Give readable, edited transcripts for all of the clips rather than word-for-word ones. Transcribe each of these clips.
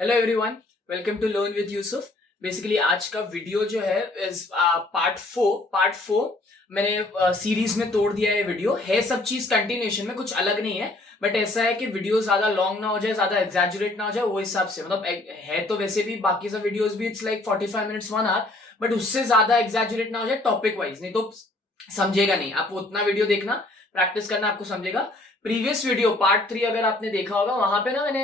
Hello everyone, welcome to learn with Yusuf. Basically आज का video जो है इज पार्ट फोर। मैंने सीरीज में तोड़ दिया है। वीडियो है सब चीज कंटिन्यूएशन में, कुछ अलग नहीं है। बट ऐसा है कि वीडियो ज्यादा लॉन्ग ना हो जाए, ज्यादा एग्जैजुरेट ना हो जाए, वो हिसाब से मतलब है तो वैसे भी बाकी सब वीडियोस भी it's like 45 minutes 1 hour, but उससे ज्यादा एग्जैजुरेट ना हो जाए टॉपिक वाइज, नहीं तो समझेगा नहीं। आप उतना वीडियो देखना, प्रैक्टिस करना, आपको समझेगा। प्रीवियस वीडियो पार्ट 3 अगर आपने देखा होगा, वहां पे ना मैंने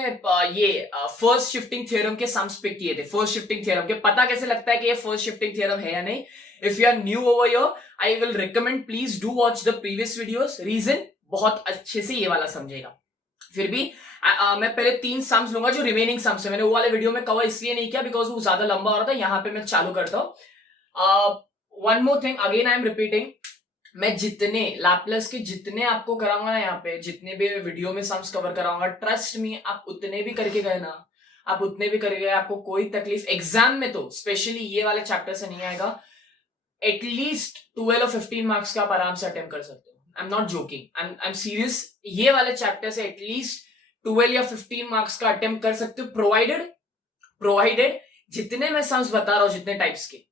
ये फर्स्ट शिफ्टिंग थ्योरम के सम्स पिक किए थे। फर्स्ट शिफ्टिंग थ्योरम के पता कैसे लगता है कि ये फर्स्ट शिफ्टिंग थ्योरम है या नहीं। If you are new over your, I will recommend please do watch the previous videos. Reason बहुत अच्छे से ये वाला समझेगा। फिर भी मैं पहले 3 सम्स लूंगा जो रिमेनिंग सम्स है। मैंने वो वाले वीडियो में कवर इसलिए नहीं किया बिकॉज वो ज्यादा लंबा हो रहा था। यहाँ पे मैं चालू करता हूँ। One more thing, again I am repeating, मैं जितने लैपलेस के जितने आपको कराऊंगा ना, यहाँ पे जितने भी वीडियो में सम्स कवर कराऊंगा, ट्रस्ट मी आप उतने भी करके गए ना, आप उतने भी करके गए, आपको कोई तकलीफ एग्जाम में तो स्पेशली ये वाले चैप्टर से नहीं आएगा। एटलीस्ट 12 और 15 मार्क्स का आप आराम से अटेम्प्ट कर सकते हो। I am not joking, I am serious. ये वाले चैप्टर से एटलीस्ट 12 या 15 मार्क्स का अटेम्प्ट कर सकते हो, प्रोवाइडेड जितने मैं सम्स बता रहा हूं, जितने टाइप्स के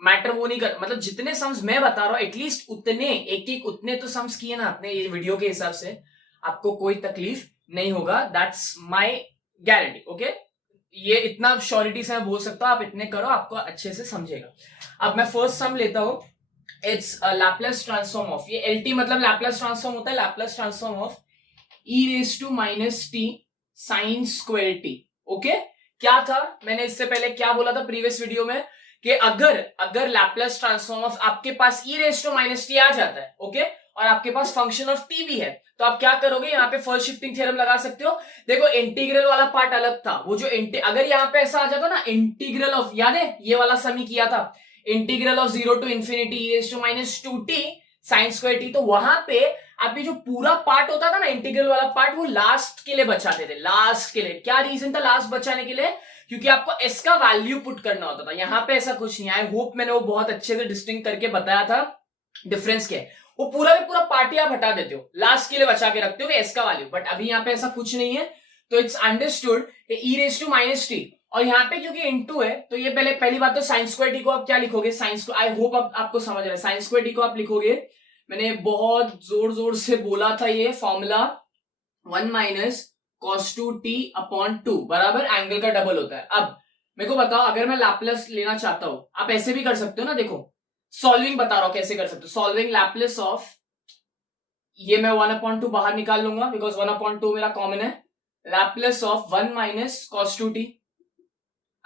मैटर वो नहीं कर, मतलब जितने सम्स मैं बता रहा हूं एटलीस्ट उतने एक उतने तो सम्स किए ना अपने ये वीडियो के हिसाब से, आपको कोई तकलीफ नहीं होगा। That's my guarantee. ओके, ये इतना श्योरिटी से मैं बोल सकता हूं, आप इतने करो, आपको अच्छे से समझेगा। अब मैं फर्स्ट सम लेता हूं। इट्स लैपलेस ट्रांसफॉर्म ऑफ, ये एलटी मतलब लैपलेस ट्रांसफॉर्म होता है, Laplace transform of e raise to minus t sine square t. Okay, क्या था, मैंने इससे पहले क्या बोला था प्रीवियस वीडियो में कि अगर लैपलेस ट्रांसफॉर्म ऑफ आपके पास ई रेज टू माइनस टी आ जाता है, ओके, और आपके पास फंक्शन ऑफ टी भी है, तो आप क्या करोगे, यहाँ पे फर्स्ट शिफ्टिंग थ्योरम लगा सकते हो। देखो इंटीग्रल वाला पार्ट अलग था, वो जो अगर यहाँ पे ऐसा आ जाता ना, इंटीग्रल ऑफ, याद है ये वाला समी किया था, integral of 0 to infinity e raise to minus 2t sine square t, तो वहां पे आप ये जो पूरा पार्ट होता था ना, इंटीग्रल वाला पार्ट, वो लास्ट के लिए बचाते थे, लास्ट के लिए। क्या रीजन था लास्ट बचाने के लिए? क्योंकि आपको एस का वैल्यू पुट करना होता था। यहाँ पे ऐसा कुछ नहीं। आई होप मैंने वो बहुत अच्छे से डिस्टिंक्ट करके बताया था डिफरेंस क्या है। वो पूरा का पूरा पार्ट आप हटा देते हो, लास्ट के लिए बचा के रखते हो एस का वैल्यू, बट अभी यहाँ पे ऐसा कुछ नहीं है। तो it's understood e raise to minus t, और यहाँ पे क्योंकि इनटू है तो ये पहली बात तो साइन स्क्वायर टी को आप क्या लिखोगे, साइंस को, आई होप आपको समझ रहा है, साइन स्क्वायर टी को आप लिखोगे, मैंने बहुत जोर जोर से बोला था, ये formula 1 minus cos 2t upon 2 बराबर एंगल का डबल होता है। अब मेरे को बताओ, अगर मैं लैपलेस लेना चाहता हूं, आप ऐसे भी कर सकते हो ना, देखो सॉल्विंग बता रहा हूं कैसे कर सकते हो। सॉल्विंग लैपलेस ऑफ, ये मैं 1/2 बाहर निकाल लूंगा बिकॉज 1/2 मेरा कॉमन है। Laplace of 1 minus cos 2t,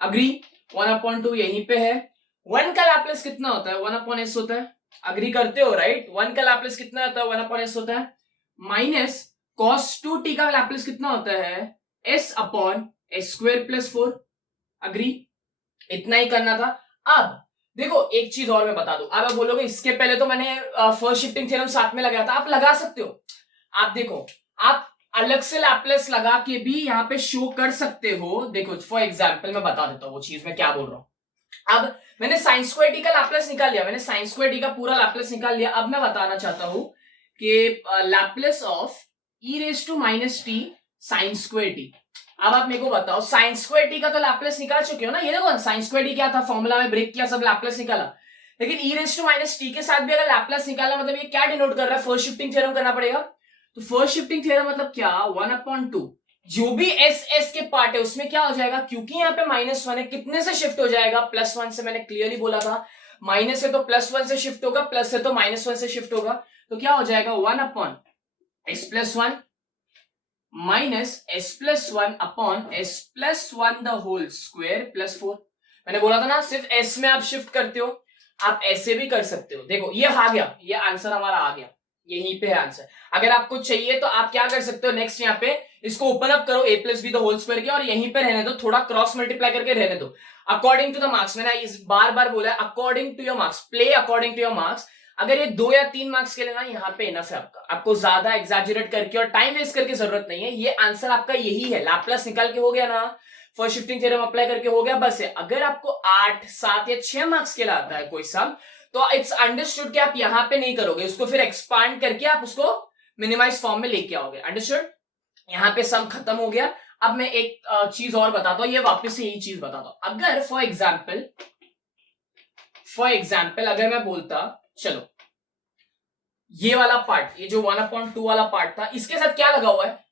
agree, 1/2 यहीं पे है। 1 का लैपलेस कितना होता है, 1/s होता है, अग्री करते हो राइट। 1 का लैपलेस कितना होता है, 1/s होता है, माइनस cos 2t का लैपलेस कितना होता है, s upon s square plus 4, agree. इतना ही करना था। अब देखो एक चीज और मैं बता दूं, अब आप बोलोगे इसके पहले तो मैंने फर्स्ट शिफ्टिंग थ्योरम साथ में लगाया था, आप लगा सकते हो। आप देखो, आप अलग से लैपलेस लगा के भी यहाँ पे शो कर सकते हो। देखो फॉर एग्जाम्पल मैं बता देता हूँ वो चीज मैं क्या बोल रहा हूं। अब मैंने साइन स्क्वायर टी का लैपलेस निकाल लिया, मैंने साइन स्क्वायर टी का पूरा लैपलेस निकाल लिया। अब मैं बताना चाहता हूं कि Laplace of e raise to minus t sine square t. अब आप मेरे को बताओ, साइन स्क्वायर टी का तो लैपलेस निकाल चुके हो ना, ये देखो साइन स्क्वायर टी क्या था, फॉर्मूला में ब्रेक किया, सब लैपलेस निकाला। लेकिन ई रेज टू माइनस टी के साथ भी अगर लैपलेस निकाला, मतलब ये क्या डिनोट कर रहा है, फर्स्ट शिफ्टिंग थ्योरम करना पड़ेगा। तो फर्स्ट शिफ्टिंग थ्योरम मतलब क्या, 1/2 जो भी एस के पार्ट है उसमें क्या हो जाएगा, क्योंकि यहाँ पे -1 है, कितने से शिफ्ट हो जाएगा, +1 से। मैंने क्लियरली बोला था माइनस है तो +1 से शिफ्ट होगा, प्लस है तो -1 से शिफ्ट होगा। तो क्या हो जाएगा, 1/s+1 minus s+1 upon s+1 the whole square plus 4। मैंने बोला था ना सिर्फ s में आप शिफ्ट करते हो, आप ऐसे भी कर सकते हो। देखो ये आ गया, ये आंसर हमारा आ गया, यहीं पे है आंसर। अगर आपको चाहिए तो आप क्या कर सकते हो, नेक्स्ट यहाँ पे इसको ओपन अप करो a+b द होल स्क्वायर के, और यहीं पे रहने दो, थोड़ा क्रॉस मल्टीप्लाई करके रहने दो। अकॉर्डिंग टू द मार्क्स, मैंने इस बार बोला है, according to your marks, play according to your marks. अगर ये 2 या 3 मार्क्स के लिए ना, यहाँ पे इनफ है आपको ज्यादा एग्जैजरेट करके और टाइम वेस्ट करके जरूरत नहीं है। ये आंसर आपका यही है, लैपलेस निकाल के हो गया ना, फर्स्ट शिफ्टिंग थ्योरम अप्लाई करके हो गया, बस है। अगर आपको 8, 7 या 6 मार्क्स के लिए आता है कोई सम, तो इट्स अंडरस्टूड कि आप यहाँ पे नहीं करोगे, उसको फिर एक्सपांड करके आप उसको मिनिमाइज फॉर्म में लेके आओगे। अंडरस्टूड, यहाँ पे सम खत्म हो गया। अब मैं एक चीज और बताता हूं, ये वापस से यही चीज बताता हूं। अगर फॉर एग्जाम्पल अगर मैं बोलता चलो ये वाला पार्ट, ये जो 1/2 वाला पार्ट था, इसके साथ क्या लगा हुआ है,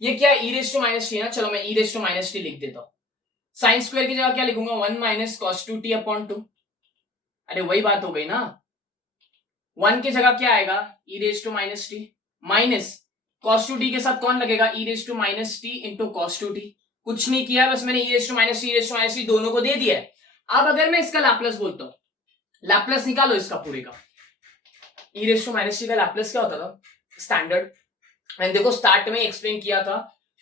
ये क्या e raise to minus t ना, चलो मैं e raise to minus t लिख देता हूं। साइन स्क्वायर की जगह क्या लिखूंगा, 1 माइनस कॉस 2t अपॉन 2। अरे वही बात हो गई ना, 1 की जगह क्या आएगा, e raise to minus t, minus cos 2t के साथ कौन लगेगा, e raise to minus t into cos 2t। कुछ नहीं किया, बस मैंने e raise to minus t दोनों को दे दिया है। अब अगर मैं इसका लैप्लस बोलता हूं, लैप्लस निकालो इसका पूरे का, e raise to minus t का लैप्लस क्या होता था स्टैंडर्ड, मैंने देखो स्टार्ट में एक्सप्लेन किया था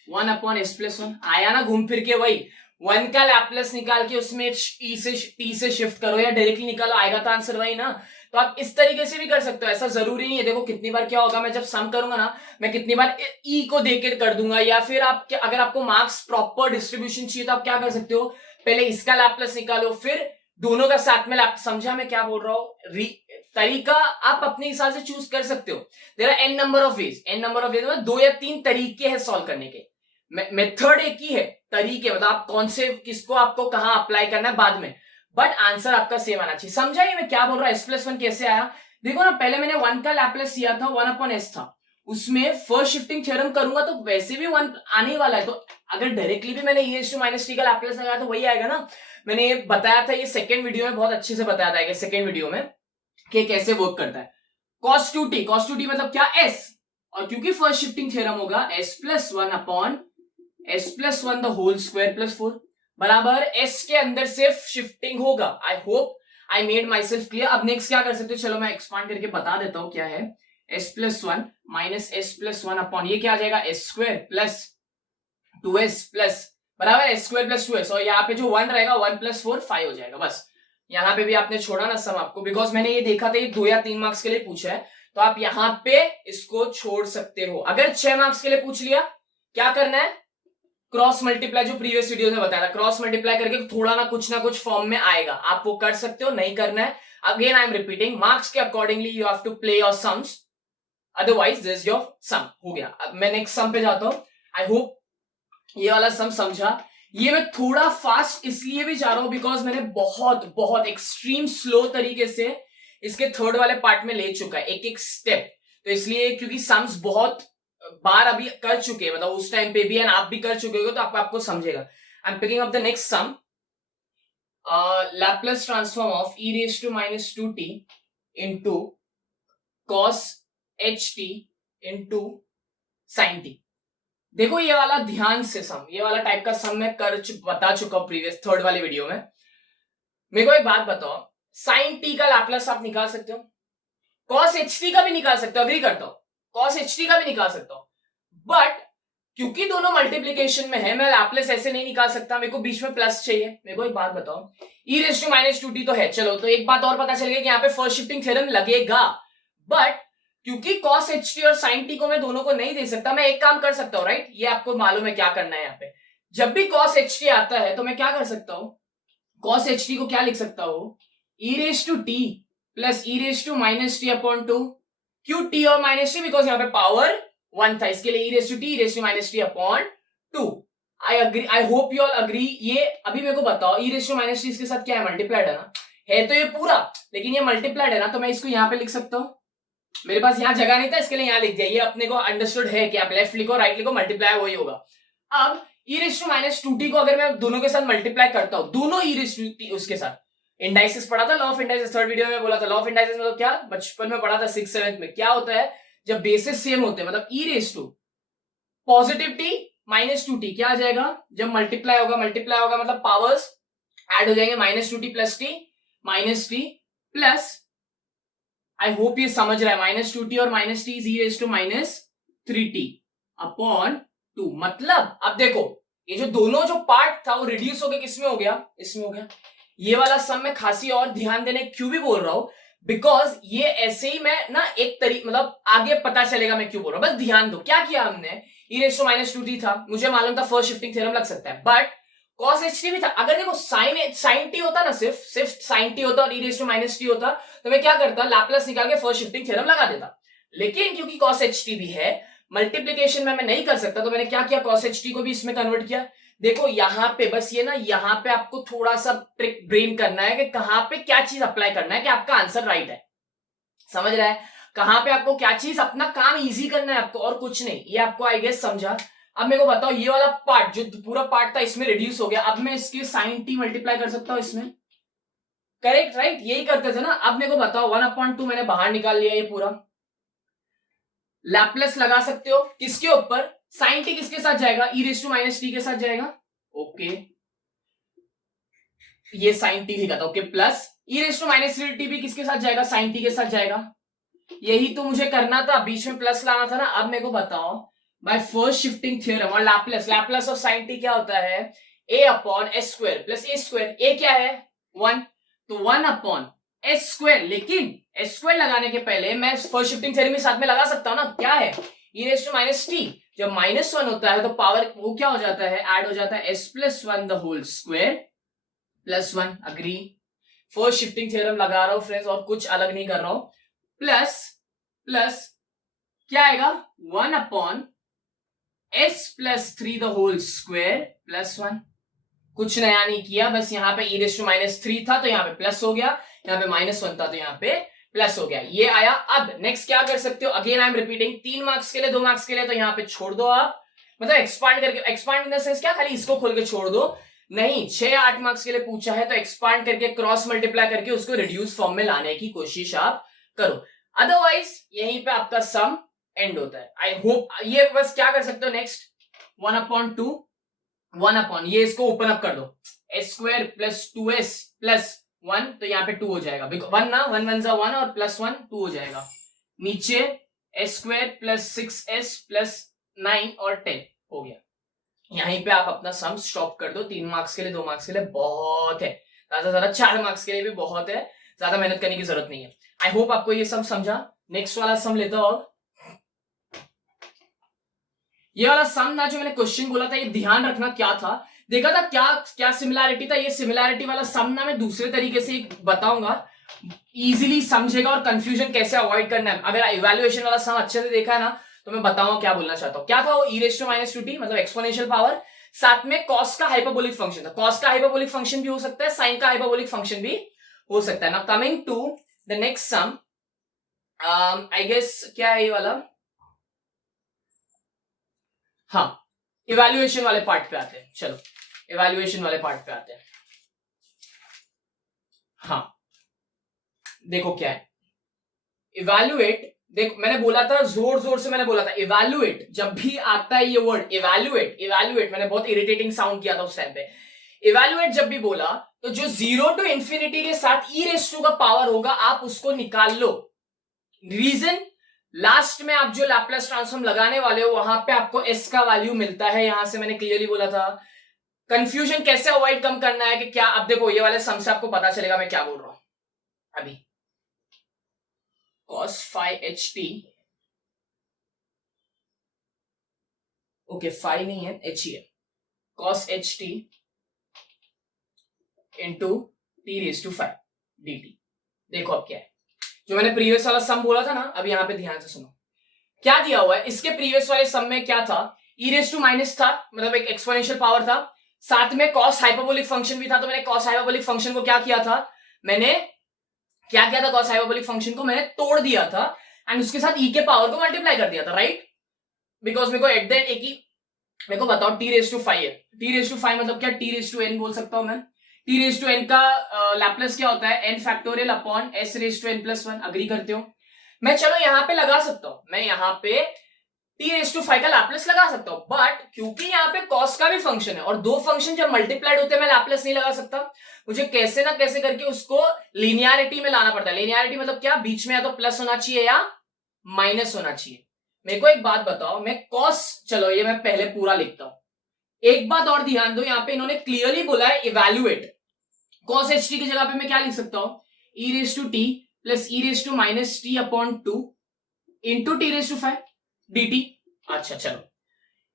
1 अपॉन एस प्लस 1, आया ना घूम फिर के वही, 1 का लैप्लस निकाल के उसमें e से t से शिफ्ट करो या डायरेक्टली निकालो, आएगा तो आंसर वही ना। तो आप इस तरीके से भी कर सकते हो, ऐसा जरूरी नहीं है। देखो कितनी बार क्या होगा, मैं जब सम करूंगा ना, मैं कितनी बार e को देके कर दूंगा, या फिर आप अगर आपको मार्क्स प्रॉपर डिस्ट्रीब्यूशन चाहिए तो आप क्या कर सकते हो, पहले इसका लैप्लस निकालो फिर दोनों का साथ में समझा मैं क्या बोल रहा हूं, तरीका आप अपने हिसाब से चूज कर सकते हो। There are n number of ways, में 2 या 3 तरीके हैं सॉल्व करने के, मेथड एक ही है, तरीके मतलब आप कौन से किसको आपको कहां अप्लाई करना है बाद में, बट आंसर आपका सेम आना चाहिए। समझा ये मैं क्या बोल रहा हूं, s+1 कैसे आया, देखो ना पहले मैंने 1 का लैप्लस लिया था, 1 अपॉन एस था, उसमें फर्स्ट शिफ्टिंग थ्योरम करूंगा तो वैसे भी 1 आने वाला है, तो अगर डायरेक्टली भी मैंने e माइनस टी का लैप्लस लगाया तो वही आएगा ना। मैंने बताया था, ये सेकंड वीडियो में बहुत अच्छे से बताया था, सेकंड वीडियो में कि कैसे वर्क करता है। cos 2t मतलब क्या, s, और क्योंकि फर्स्ट शिफ्टिंग थ्योरम होगा s+1 upon s+1 the whole square plus 4 बराबर s के अंदर सिर्फ शिफ्टिंग होगा। I hope I made myself clear. अब नेक्स्ट क्या कर सकते हो, चलो मैं एक्सपांड करके बता देता हूं क्या है, s+1 माइनस s+1 अपॉन ये क्या आ जाएगा, s square plus 2s plus बराबर s स्क्वायर प्लस 2s, और यहाँ पे जो 1 रहेगा 1 प्लस 4 5 हो जाएगा। बस यहाँ पे भी आपने छोड़ा ना सम आपको, बिकॉज मैंने ये देखा था ये 2 या 3 मार्क्स के लिए पूछा है, तो आप यहाँ पे इसको छोड़ सकते हो। अगर 6 मार्क्स के लिए पूछ लिया, क्या करना है, क्रॉस मल्टीप्लाई, जो प्रीवियस वीडियो में बताया था, क्रॉस मल्टीप्लाई करके थोड़ा ना कुछ फॉर्म में आएगा, आप वो कर सकते हो। नहीं करना है, again I am repeating, marks के accordingly you have to play your sums, otherwise this your sum हो गया। अब मैं नेक्स्ट सम पे जाता हूं। आई होप ये वाला सम समझा। ये मैं थोड़ा फास्ट इसलिए भी जा रहा हूं बिकॉज मैंने बहुत एक्सट्रीम स्लो तरीके से इसके थर्ड वाले पार्ट में ले चुका है एक एक स्टेप, तो इसलिए क्योंकि सम्स बहुत बार अभी कर चुके हैं, मतलब उस टाइम पे भी, एंड आप भी कर चुके हो तो आपको समझेगा। I am picking up the next sum, Laplace transform of e raise to minus 2t into cos ht into sin t। देखो ये वाला ध्यान से सम, ये वाला टाइप का सम मैं बता चुका हूं प्रीवियस थर्ड वाली वीडियो में। मेरे को एक बात बताओ, sin t का लैप्लस आप निकाल सकते हो, cos ht का भी निकाल सकते हो, अग्री करता हूं, cos ht का भी निकाल सकता हूं, बट क्योंकि दोनों मल्टीप्लीकेशन में है मैं लैप्लस ऐसे नहीं निकाल सकता, मेरे को बीच में प्लस चाहिए। मेरे को एक बात बताओ, e raise to minus 2t तो है, चलो तो एक बात और पता चल गया कि यहाँ पे फर्स्ट शिफ्टिंग थ्योरम लगेगा, बट क्योंकि cos ht और sin t को मैं दोनों को नहीं दे सकता, मैं एक काम कर सकता हूं, राइट, ये आपको मालूम है क्या करना है। यहाँ पे जब भी cos ht आता है तो मैं क्या कर सकता हूं, cos ht को क्या लिख सकता हूं, e raise to t plus e raise to minus t upon 2, क्यों t और माइनस टी, बिकॉज यहाँ पे पावर 1 था, इसके लिए e raise to t, e raise to minus t upon 2। I agree, I hope you all agree. ये अभी मेरे को बताओ, e raise to minus t इसके साथ क्या है, मल्टीप्लाइड है ना, है तो ये पूरा, लेकिन ये मल्टीप्लाइड है ना, तो मैं इसको यहाँ पे लिख सकता हूं, मेरे पास यहाँ जगह नहीं था इसके लिए यहाँ लिख दिया, ये अपने को अंडरस्टूड है कि आप लेफ्ट लिखो राइट लिखो, मल्टीप्लाई वही होगा। अब e raise to minus 2t को अगर मैं दोनों के साथ मल्टीप्लाई करता हूं, दोनों e रेज टू t उसके साथ, इंडाइसिस पढ़ा था, law of indices third video में बोला था, लॉ ऑफ इंडाइसिस मतलब क्या, बचपन में पढ़ा था 6th 7th में, क्या होता है जब बेसिस सेम होते हैं, मतलब e raise to positive t minus 2t क्या आ जाएगा, जब मल्टीप्लाई होगा मतलब पावर्स ऐड हो जाएंगे, minus 2t plus t minus t plus, I hope ये समझ रहा है, माइनस 2t और minus t is e raise to minus 3t upon 2। मतलब अब देखो ये जो दोनों जो पार्ट था वो रिड्यूस होकर किसमें हो गया, इसमें हो गया। ये वाला सम में खासी और ध्यान देने क्यों भी बोल रहा हूं, बिकॉज ये ऐसे ही मैं ना एक तरीके मतलब आगे पता चलेगा मैं क्यों बोल रहा हूं, बस ध्यान दो। क्या किया हमने, e raise to minus 2t था, मुझे मालूम था फर्स्ट शिफ्टिंग थ्योरम लग सकता है, बट cos ht भी था। अगर देखो sin t होता ना, सिर्फ sin t होता और e raise to minus t होता, तो मैं क्या करता, लैप्लस निकाल के फर्स्ट शिफ्टिंग थ्योरम लगा देता, लेकिन क्योंकि cos ht भी है मल्टीप्लीकेशन में मैं नहीं कर सकता तो मैंने क्या किया, cos ht को भी इसमें कन्वर्ट किया। देखो यहां पे बस ये ना, यहां पे आपको थोड़ा सा ट्रिक ब्रेन करना है कि कहां पे क्या चीज अप्लाई करना है कि आपका आंसर राइट है। समझ रहा है, कहां पे आपको क्या चीज अपना काम इजी करना है आपको, और कुछ नहीं। ये आपको आई गेस समझा। अब मेरे को बताओ, ये वाला पार्ट जो पूरा पार्ट था इसमें रिड्यूस हो गया, अब मैं इसके sin t मल्टीप्लाई कर सकता हूं इसमें, करेक्ट राइट, यही करते थे ना। अब मेरे को बताओ 1/2 मैंने बाहर निकाल लिया, ये पूरा लैपलेस लगा सकते हो किसके ऊपर, sin t किसके साथ जाएगा, e raise to minus t के साथ जाएगा। ओके, ये sin t लिखा था, okay, plus e raise to minus t भी किसके साथ जाएगा, sin t के साथ जाएगा। यही तो मुझे करना था, बीच में प्लस लाना था ना। अब मेरे को बताओ, बाय फर्स्ट शिफ्टिंग थ्योरम और लैपलेस ऑफ sin t क्या होता है, a upon S square plus A square. A क्या है 1, तो 1 अपॉन एस स्क्वायर, लेकिन एस स्क्वायर लगाने के पहले मैं फर्स्ट शिफ्टिंग थ्योरम में साथ में लगा सकता हूं ना, क्या है e raise to minus t. जब -1 होता है तो पावर वो क्या हो जाता है, ऐड हो जाता है, s plus 1 the whole square plus 1। Agree, first shifting theorem लगा रहा हूं फ्रेंड्स, और कुछ अलग नहीं कर रहा हूं। प्लस क्या आएगा 1 upon s plus 3 the whole square plus 1। कुछ नया नहीं किया, बस यहाँ पे e रेज टू माइनस 3 था तो यहाँ पे प्लस हो गया, यहाँ पे -1 था तो यहाँ पे प्लस हो गया, ये आया। अब नेक्स्ट क्या कर सकते हो, again I am repeating, 3 marks के लिए 2 मार्क्स के लिए तो यहाँ पे छोड़ दो आप, मतलब एक्सपांड करके, एक्सपांड इन द सेंस क्या, खाली इसको खोल के छोड़ दो, नहीं 6-8 मार्क्स के लिए पूछा है तो एक्सपांड करके क्रॉस मल्टीप्लाई करके उसको रिड्यूस फॉर्म में लाने की कोशिश आप करो, अदरवाइज यहीं पे आपका सम एंड होता है। आई होप ये बस क्या कर सकते हो, नेक्स्ट 1/2 1 अपॉन, ये इसको ओपन अप कर दो, S square plus 2s plus 1, तो यहाँ पे 2 हो जाएगा, 1 ना, 1 1 जा 1 और प्लस 1 2 हो जाएगा। नीचे S square plus 6s plus 9 और 10 हो गया। यहीं पे आप अपना सम स्टॉप कर दो, 3 मार्क्स के लिए 2 मार्क्स के लिए बहुत है, ज्यादा 4 मार्क्स के लिए भी बहुत है, ज्यादा मेहनत करने की जरूरत नहीं है। आई होप आपको ये सम समझा। नेक्स्ट वाला सम लेता हूं, और ये वाला सम ना जो मैंने क्वेश्चन बोला था, ये ध्यान रखना क्या था, देखा था क्या क्या सिमिलैरिटी था। ये सिमिलैरिटी वाला सम ना मैं दूसरे तरीके से बताऊंगा, इजीली समझेगा, और कंफ्यूजन कैसे अवॉइड करना है। अगर इवैल्यूएशन वाला सम अच्छे से देखा है ना तो मैं बताऊंगा क्या बोलना चाहता हूं। क्या था वो, e raise to minus two t मतलब एक्सपोनेंशियल पावर, साथ में कॉस का हाइपरबोलिक फंक्शन था। कॉस का हाइपरबोलिक फंक्शन भी हो सकता है, साइन का हाइपरबोलिक फंक्शन भी हो सकता है। Now coming to the next sum, I guess क्या है ये वाला, हाँ इवैल्यूएशन वाले पार्ट पे आते हैं, चलो इवैल्यूएशन वाले पार्ट पे आते हैं। हाँ देखो क्या है इवैल्यूएट, देखो मैंने बोला था, जोर से मैंने बोला था इवैल्यूएट, जब भी आता है ये वर्ड इवैल्यूएट मैंने बहुत इरिटेटिंग साउंड किया था उस टाइम पे। इवैल्यूएट जब भी बोला तो जो 0 टू इंफिनिटी के साथ e रेज़ टू का पावर होगा आप उसको निकाल लो। रीजन, लास्ट में आप जो लैपलेस ट्रांसफॉर्म लगाने वाले हो वहां पे आपको s का वैल्यू मिलता है, यहां से मैंने क्लियरली बोला था। कंफ्यूजन कैसे अवॉइड कम करना है कि क्या, अब देखो ये वाले सम से आपको पता चलेगा मैं क्या बोल रहा हूं। अभी cos phi ht, okay phi नहीं है h ही है, cos ht into t raise to 5 dt। देखो अब क्या है, जो मैंने प्रीवियस वाला सम बोला था ना, अब यहां पे ध्यान से सुनो क्या दिया हुआ है। इसके प्रीवियस वाले सम में क्या था, e रेज टू माइनस था, मतलब एक एक्सपोनेंशियल पावर था, साथ में cos हाइपरबोलिक फंक्शन भी था। तो मैंने cos हाइपरबोलिक फंक्शन को क्या किया था, मैंने क्या किया था, cos हाइपरबोलिक फंक्शन को मैंने तोड़ दिया था एंड उसके साथ e के पावर को मल्टीप्लाई कर दिया था, राइट। बिकॉज मेरे को एट द एंड एक ही, मेरे को बताओ t रेज टू 5 है, t रेज टू 5 मतलब क्या, t रेज टू n बोल सकता हूं मैं। t रेज टू n का लैपलेस क्या होता है, n factorial upon s raise to n plus 1। Agree करते हो, मैं चलो यहां पे लगा सकता हूं, मैं यहां पे t रेज टू 5 का लैपलेस लगा सकता हूं, बट क्योंकि यहाँ पे cos का भी फंक्शन है और दो फंक्शन जब मल्टीप्लाइड होते हैं मैं लैपलेस नहीं लगा सकता, मुझे कैसे ना कैसे करके उसको लीनियरिटी में लाना पड़ता है। लीनियरिटी मतलब क्या, बीच में या तो प्लस होना चाहिए या माइनस होना चाहिए। मेरे को एक बात बताओ, मैं cos, चलो ये मैं पहले पूरा लिखता हूं, एक बात और ध्यान दो, यहाँ पे इन्होंने क्लियरली बोला है इवैल्यूएट, cos ht की जगह पे मैं क्या लिख सकता हूं, e raise to t plus e raise to minus t upon 2 into t raise to 5 dt। अच्छा चलो,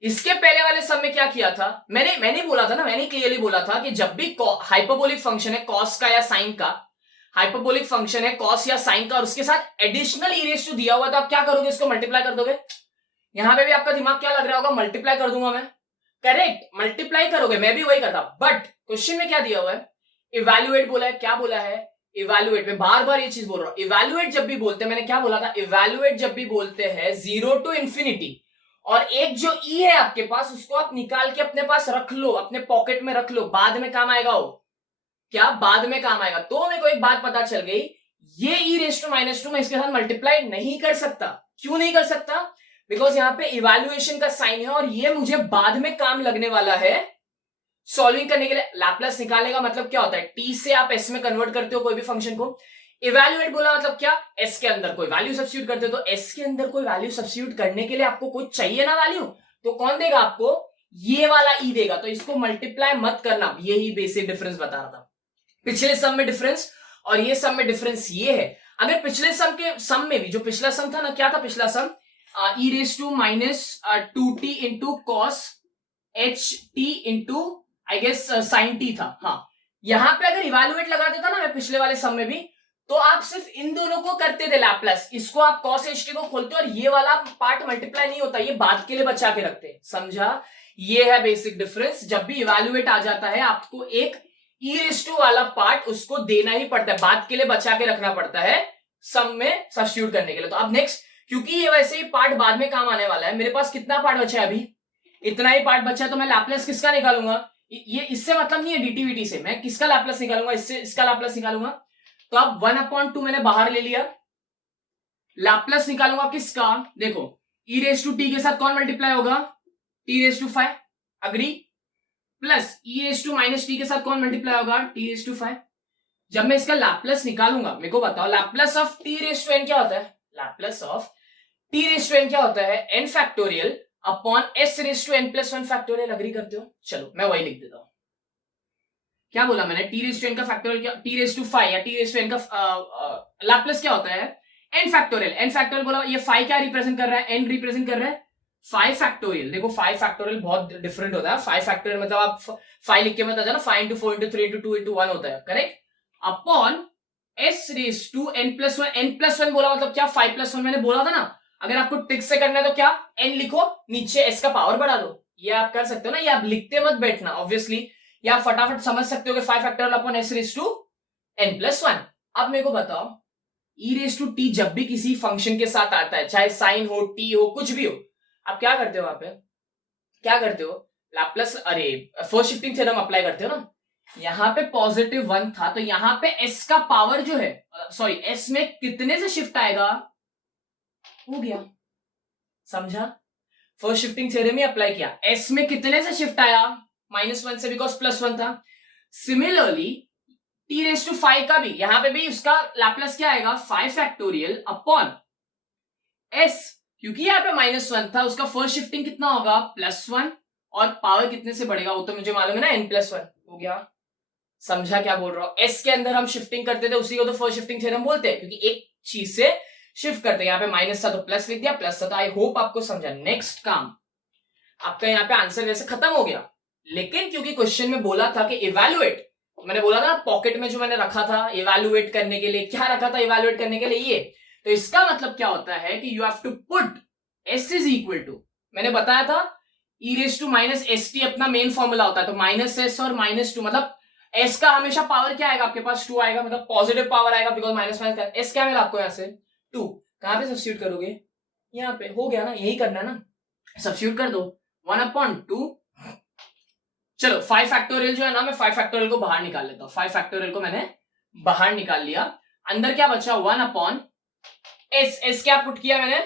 इसके पहले वाले सब में क्या किया था, मैंने बोला था ना, मैंने क्लियरली बोला था कि जब भी हाइपरबोलिक फंक्शन है cos का या sin का, हाइपरबोलिक फंक्शन है cos या sin का और उसके साथ एडिशनल e रेज टू दिया हुआ, तो आप क्या करोगे, इसको मल्टीप्लाई कर दोगे। यहां पे भी आपका दिमाग क्या लग रहा होगा, मल्टीप्लाई कर दूंगा मैं, करेक्ट, मल्टीप्लाई करोगे, मैं भी वही करता, बट क्वेश्चन में क्या दिया हुआ है, इवैल्यूएट बोला है, क्या बोला है, इवैल्यूएट। में बार बार ये चीज बोल रहा हूं, इवैल्यूएट जब भी बोलते हैं, मैंने क्या बोला था, इवैल्यूएट जब भी बोलते हैं 0 to infinity, और एक जो ई है आपके पास, उसको आप निकाल के अपने पास रख लो, अपने पॉकेट में रख लो, बाद में काम आएगा वो, क्या बाद में काम आएगा। तो मेरे को एक बात पता चल गई, ये e रेज टू -2 मैं इसके साथ मल्टीप्लाई नहीं कर सकता। क्यों नहीं कर सकता, बिकॉज यहां पे इवैल्यूएशन का साइन है और ये मुझे बाद में काम लगने वाला है सॉल्विंग करने के लिए। लैपलेस निकालने का मतलब क्या होता है, टी से आप एस में कन्वर्ट करते हो कोई भी फंक्शन को। इवैल्यूएट बोला मतलब क्या, एस के अंदर कोई वैल्यू सब्स्टिट्यूट करते हो, तो एस के अंदर कोई वैल्यू सब्स्टिट्यूट करने के लिए आपको कुछ चाहिए ना वैल्यू, तो कौन देगा आपको, ये वाला ई देगा, तो इसको मल्टीप्लाई मत करना। यही बेसिक डिफरेंस बता रहा था, पिछले सम में डिफरेंस और ये सम में डिफरेंस ये है। अगर पिछले सम में भी, जो पिछला सम था ना, क्या था पिछला sum, e raise to -2t into cos h t into I guess sine t था। हाँ, यहां पे अगर इवैल्यूएट लगा देता ना मैं पिछले वाले सम में भी, तो आप सिर्फ इन दोनों को करते थे लैपलेस, इसको आप कॉस एच टी को खोलते और ये वाला पार्ट मल्टीप्लाई नहीं होता, ये बाद के लिए बचा के रखते, समझा। ये है बेसिक डिफरेंस, जब भी इवैल्यूएट आ जाता है आपको एक ई रेज टू वाला पार्ट उसको देना ही पड़ता है, बाद के लिए बचा के रखना पड़ता है सम में सब्स्टिट्यूट करने के लिए। तो अब नेक्स्ट, क्योंकि ये वैसे ही पार्ट बाद में काम आने वाला है, मेरे पास कितना पार्ट बचा है अभी, इतना ही पार्ट बचा है, तो मैं लैपलेस किसका निकालूंगा, ये इससे मतलब नहीं है डीटीवीटी से, मैं किसका लैपलेस निकालूंगा, इससे इसका लैपलेस निकालूंगा। तो अब 1/2 मैंने बाहर ले लिया, लैपलेस निकालूंगा किसका, देखो ई रेज टू टी के साथ कौन मल्टीप्लाई होगा, t raise to 5, agree, plus e raise to -t के साथ कौन मल्टीप्लाई होगा, टी रेज टू 5। जब मैं इसका लैपलेस निकालूंगा, मेरे को बताओ Laplace of t raise to n क्या होता है, Laplace of t raise to n क्या होता है, n factorial upon s raise to n plus 1 factorial. Agree करते हो, चलो मैं वही लिख देता हूं। क्या बोला मैंने, टी रेज टू n का फैक्टोरियल क्या, टी रेज टू 5 या टी रेज टू n का लैपलेस क्या होता है, n फैक्टोरियल। n फैक्टोरियल बोला, ये 5 क्या रिप्रेजेंट कर रहा है, n रिप्रेजेंट कर रहा है 5 फैक्टोरियल। देखो 5 फैक्टोरियल बहुत डिफरेंट होता है, 5 फैक्टोरियल मतलब आप 5 लिख के मत आ जाना, 5 into 4 into 3 into 2 into 1 होता है, correct, upon s raise to n plus 1। n plus 1 बोला मतलब क्या, 5 प्लस 1 मैंने बोला था ना, अगर आपको टिक से करना है तो क्या, n लिखो, नीचे s का पावर बढ़ा दो, ये आप कर सकते हो ना, ये आप लिखते मत बैठना ऑब्वियसली, या फटाफट समझ सकते हो कि 5 factorial upon s raise to n plus 1। अब मेरे को बताओ, e रेज टू t जब भी किसी फंक्शन के साथ आता है, चाहे साइन हो, t हो, कुछ भी हो, आप क्या करते हो, वहां पे क्या करते हो, लैपलेस, अरे फर्स्ट शिफ्टिंग थ्योरम अप्लाई करते हो ना। यहां पे +1 था, तो यहां पे s का पावर जो है, सॉरी s में कितने से शिफ्ट आएगा, हो गया, समझा। फर्स्ट शिफ्टिंग थ्योरम ही अप्लाई किया, s में कितने से शिफ्ट आया, -1 से, बिकॉज +1 था। सिमिलरली t रेज टू 5 का भी, यहां पे भी उसका लैपलेस क्या आएगा, 5 फैक्टोरियल अपॉन s, क्योंकि यहां पे -1 था, उसका फर्स्ट शिफ्टिंग कितना होगा, +1, और पावर कितने से बढ़ेगा वो तो मुझे मालूम है ना, n+1 हो गया। समझा क्या बोल रहा हूं, s के अंदर हम शिफ्टिंग करते थे, उसी को तो फर्स्ट शिफ्टिंग थ्योरम बोलते हैं, क्योंकि एक चीज से शिफ्ट करते हैं। यहाँ पे माइनस था तो प्लस लिख दिया, प्लस था तो आई होप आपको समझा। नेक्स्ट काम, आपका यहाँ पे आंसर वैसे खत्म हो गया, लेकिन क्योंकि क्वेश्चन में बोला था कि इवैल्यूएट, मैंने बोला था पॉकेट में जो मैंने रखा था इवैल्यूएट करने के लिए, क्या रखा था इवैल्यूएट करने के लिए, ये, तो इसका मतलब क्या होता है कि you have to put s is equal to, मैंने बताया था e रेज टू -st अपना मेन फॉर्मूला होता है, तो -s और -2 मतलब s का हमेशा पावर क्या आएगा आपके पास, 2 आएगा, मतलब पॉजिटिव पावर आएगा, बिकॉज -, s क्या मिला आपको यहाँ से 2, कहां पे सब्स्टिट्यूट करोगे, यहाँ पे, हो गया ना, यही करना है ना, सब्स्टिट्यूट कर दो 1/2। चलो 5 फैक्टोरियल जो है ना, मैं 5 फैक्टोरियल को बाहर निकाल लेता हूं, 5 फैक्टोरियल को मैंने बाहर निकाल लिया, अंदर क्या बचा 1/s, s क्या पुट किया मैंने,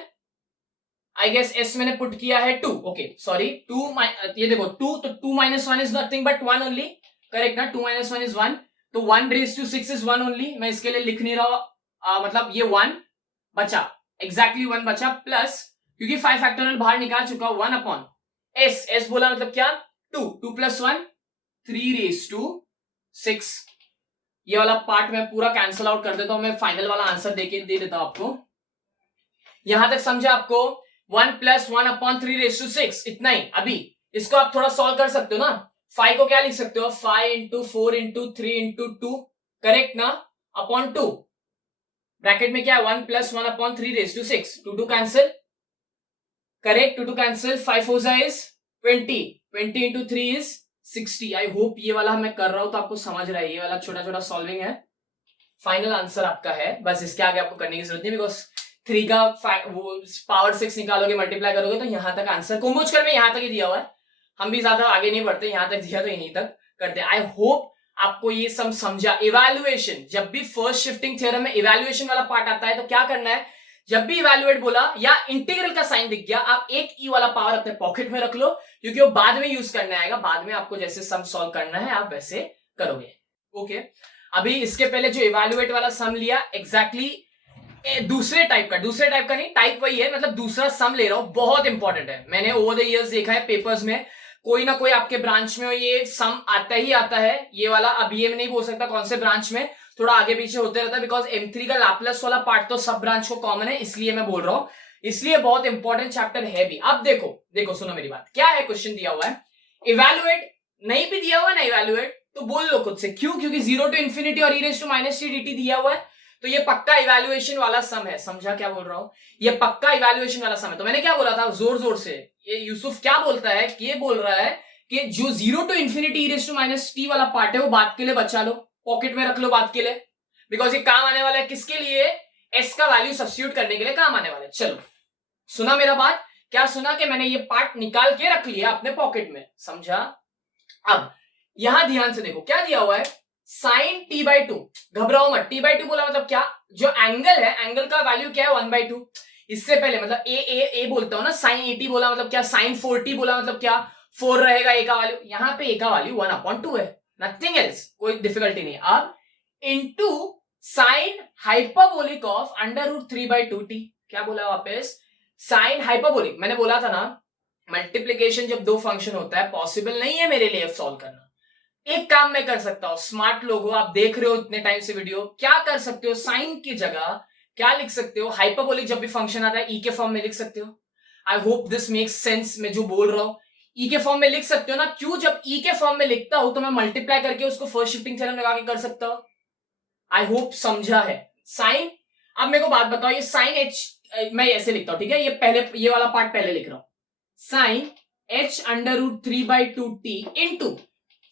आई गेस s मैंने पुट किया है 2, ओके सॉरी 2, ये देखो 2, तो 2 - 1 is nothing but 1 only, correct ना, 2 - 1 इज 1, तो 1 रेज टू 6 इज 1 ओनली, मैं इसके लिए लिख नहीं रहा, मतलब ये 1 बचा, एग्जैक्टली 1 बचा, प्लस क्योंकि 5 फैक्टोरियल बाहर निकाल चुका, 1/s, s बोला मतलब क्या 2, 2 + 1 3 रेज टू 6, ये वाला पार्ट मैं पूरा कैंसिल आउट कर देता हूं, मैं फाइनल वाला आंसर दे देता हूं आपको। यहां तक समझा आपको, 1 + 1/3 रेज टू 6, इतना ही। अभी इसको आप थोड़ा सॉल्व कर सकते हो ना, 5 को क्या लिख सकते हो, 5 × 4 × 3 × 2, करेक्ट ना, अपॉन 2, ब्रैकेट में क्या है 1 + 1/3 raise to 6, 2 cancel, correct, 2 cancel, 5 4 is 20, 20 into 3 is 60। I hope ये वाला मैं कर रहा हूं तो आपको समझ रहा है, ये वाला छोटा छोटा सॉल्विंग है। फाइनल आंसर आपका है, बस इसके आगे आपको करने की जरूरत नहीं, बिकॉज 3 का वो पावर 6 निकालोगे, मल्टीप्लाई करोगे तो यहां तक आंसर कुंभोजकर में यहां तक ही दिया हुआ है। हम भी ज्यादा आगे नहीं बढ़ते, यहां तक दिया तो यहीं तक करते। आई होप आपको ये सब समझा। इवैल्यूएशन, जब भी फर्स्ट शिफ्टिंग थ्योरम में इवैल्यूएशन वाला पार्ट आता है तो क्या करना है, जब भी इवैल्यूएट बोला या इंटीग्रल का साइन दिख गया, आप एक ई वाला पावर अपने पॉकेट में रख लो, क्योंकि वो बाद में यूज करने आएगा। बाद में आपको जैसे सम सॉल्व करना है आप वैसे करोगे। ओके, अभी इसके पहले जो इवैल्यूएट वाला सम लिया, एग्जैक्टली दूसरे टाइप का नहीं, टाइप वही है, मतलब दूसरा सम ले रहा हूं, बहुत इंपॉर्टेंट है। मैंने ओवर द इयर्स देखा है पेपर्स में कोई ना कोई आपके ब्रांच में ये सम आता ही आता है, ये वाला। अब ये नहीं बोल सकता कौन से ब्रांच में, थोड़ा आगे पीछे होते रहता है, बिकॉज M3 का लैपलेस वाला पार्ट तो सब ब्रांच को कॉमन है, इसलिए मैं बोल रहा हूं, इसलिए बहुत इंपॉर्टेंट चैप्टर है भी। अब देखो सुनो मेरी बात, क्या है क्वेश्चन दिया हुआ है, इवैल्यूएट नहीं भी दिया हुआ है ना, इवैल्यूएट तो बोल लो खुद से, क्यों, क्योंकि 0 to infinity और e⁻t dt दिया हुआ है, तो ये पक्का इवैल्यूएशन वाला सम है। समझा क्या बोल रहा हूं, ये पक्का इवैल्यूएशन वाला सम है। तो मैंने क्या बोला था जोर जोर से, ये यूसुफ क्या बोलता है कि ये बोल रहा है कि जो 0 to infinity e⁻t वाला पार्ट है वो बात के लिए बचा लो, पॉकेट में रख लो बात के लिए, बिकॉज ये काम आने वाला है किसके लिए, एस का वैल्यू सब्स्टिट्यूट करने के लिए काम आने वाला है। चलो सुना मेरा बात, क्या सुना कि मैंने ये पार्ट निकाल के रख लिया अपने पॉकेट में, समझा। अब यहां ध्यान से देखो क्या दिया हुआ है, साइन t/2, घबराओ मत, t/2 बोला मतलब क्या, जो एंगल है, एंगल का वैल्यू क्या है 1/2। इससे पहले मतलब ए बोलता हूं ना, साइन 80 बोला मतलब क्या, साइन 40 बोला मतलब क्या, 4 रहेगा ए का वैल्यू, यहां पे ए का वैल्यू 1/2 है, नथिंग एल्स, कोई डिफिकल्टी नहीं। अब into sine hyperbolic of √3/2t, क्या बोला वापस, साइन हाइपरबोलिक। मैंने बोला था ना, मल्टीप्लीकेशन जब दो फंक्शन होता है पॉसिबल नहीं है मेरे लिए सॉल्व करना। एक काम मैं कर सकता हूं, स्मार्ट लोग हो आप, देख रहे हो इतने टाइम से वीडियो, क्या कर सकते हो, साइन की जगह क्या लिख सकते हो, हाइपरबोलिक जब भी फंक्शन आता है ई के फॉर्म में लिख सकते हो। I hope this makes sense, मैं जो बोल रहा हूं ई के फॉर्म में लिख सकते हो ना। क्यों, जब ई के फॉर्म में लिखता हूं तो मैं मल्टीप्लाई करके उसको फर्स्ट शिफ्टिंग थ्योरम लगा के कर सकता हूं। आई होप समझा है। साइन, अब मेरे को बात बताओ, ये साइन एच मैं ऐसे लिखता हूं, ठीक है, ये पहले ये वाला पार्ट पहले लिख रहा हूं, sine h√3/2t into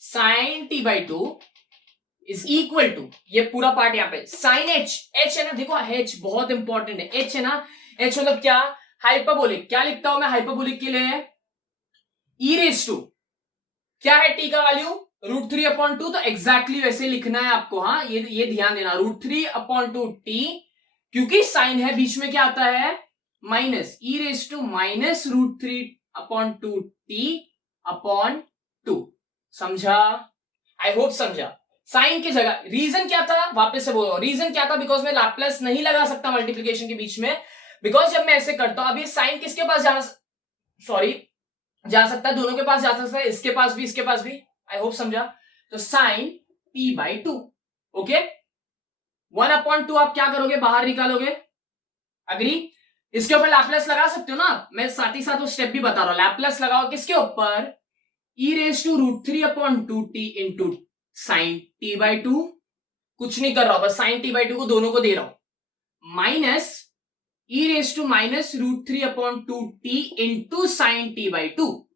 sine t/2 is equal to, ये पूरा पार्ट यहां पे साइन h है ना, देखो h बहुत इंपॉर्टेंट है, h है ना, h मतलब क्या, हाइपरबोलिक। क्या लिखता हूं मैं हाइपरबोलिक के लिए, e⁻, क्या है t का वैल्यू √3/2, तो एग्जैक्टली वैसे लिखना है आपको। हाँ, ये ध्यान देना, √3/2t, क्योंकि साइन है बीच में क्या आता है माइनस, e⁻√3/2t/2, समझा। आई होप समझा। साइन की जगह रीजन क्या था, वापस से बोलो रीजन क्या था, बिकॉज मैं लैपलेस नहीं लगा सकता मल्टीप्लीकेशन के बीच में, बिकॉज जब मैं ऐसे करता हूं, अब ये साइन किसके पास जाना, सॉरी जा सकता है, दोनों के पास जा सकता है, इसके पास भी इसके पास भी। आई होप समझा। तो साइन t/2, ओके, 1/2 आप क्या करोगे, बाहर निकालोगे, अग्री। इसके ऊपर लैपलेस लगा सकते हो ना, मैं साथ ही साथ वो स्टेप भी बता रहा हूं, लैपलेस लगाओ किसके ऊपर, e⁻√3/2t इंटू साइन t/2, कुछ नहीं कर रहा हूं, बस साइन t/2 को दोनों को दे रहा हूं, minus e⁻√3/2t into sine t/2,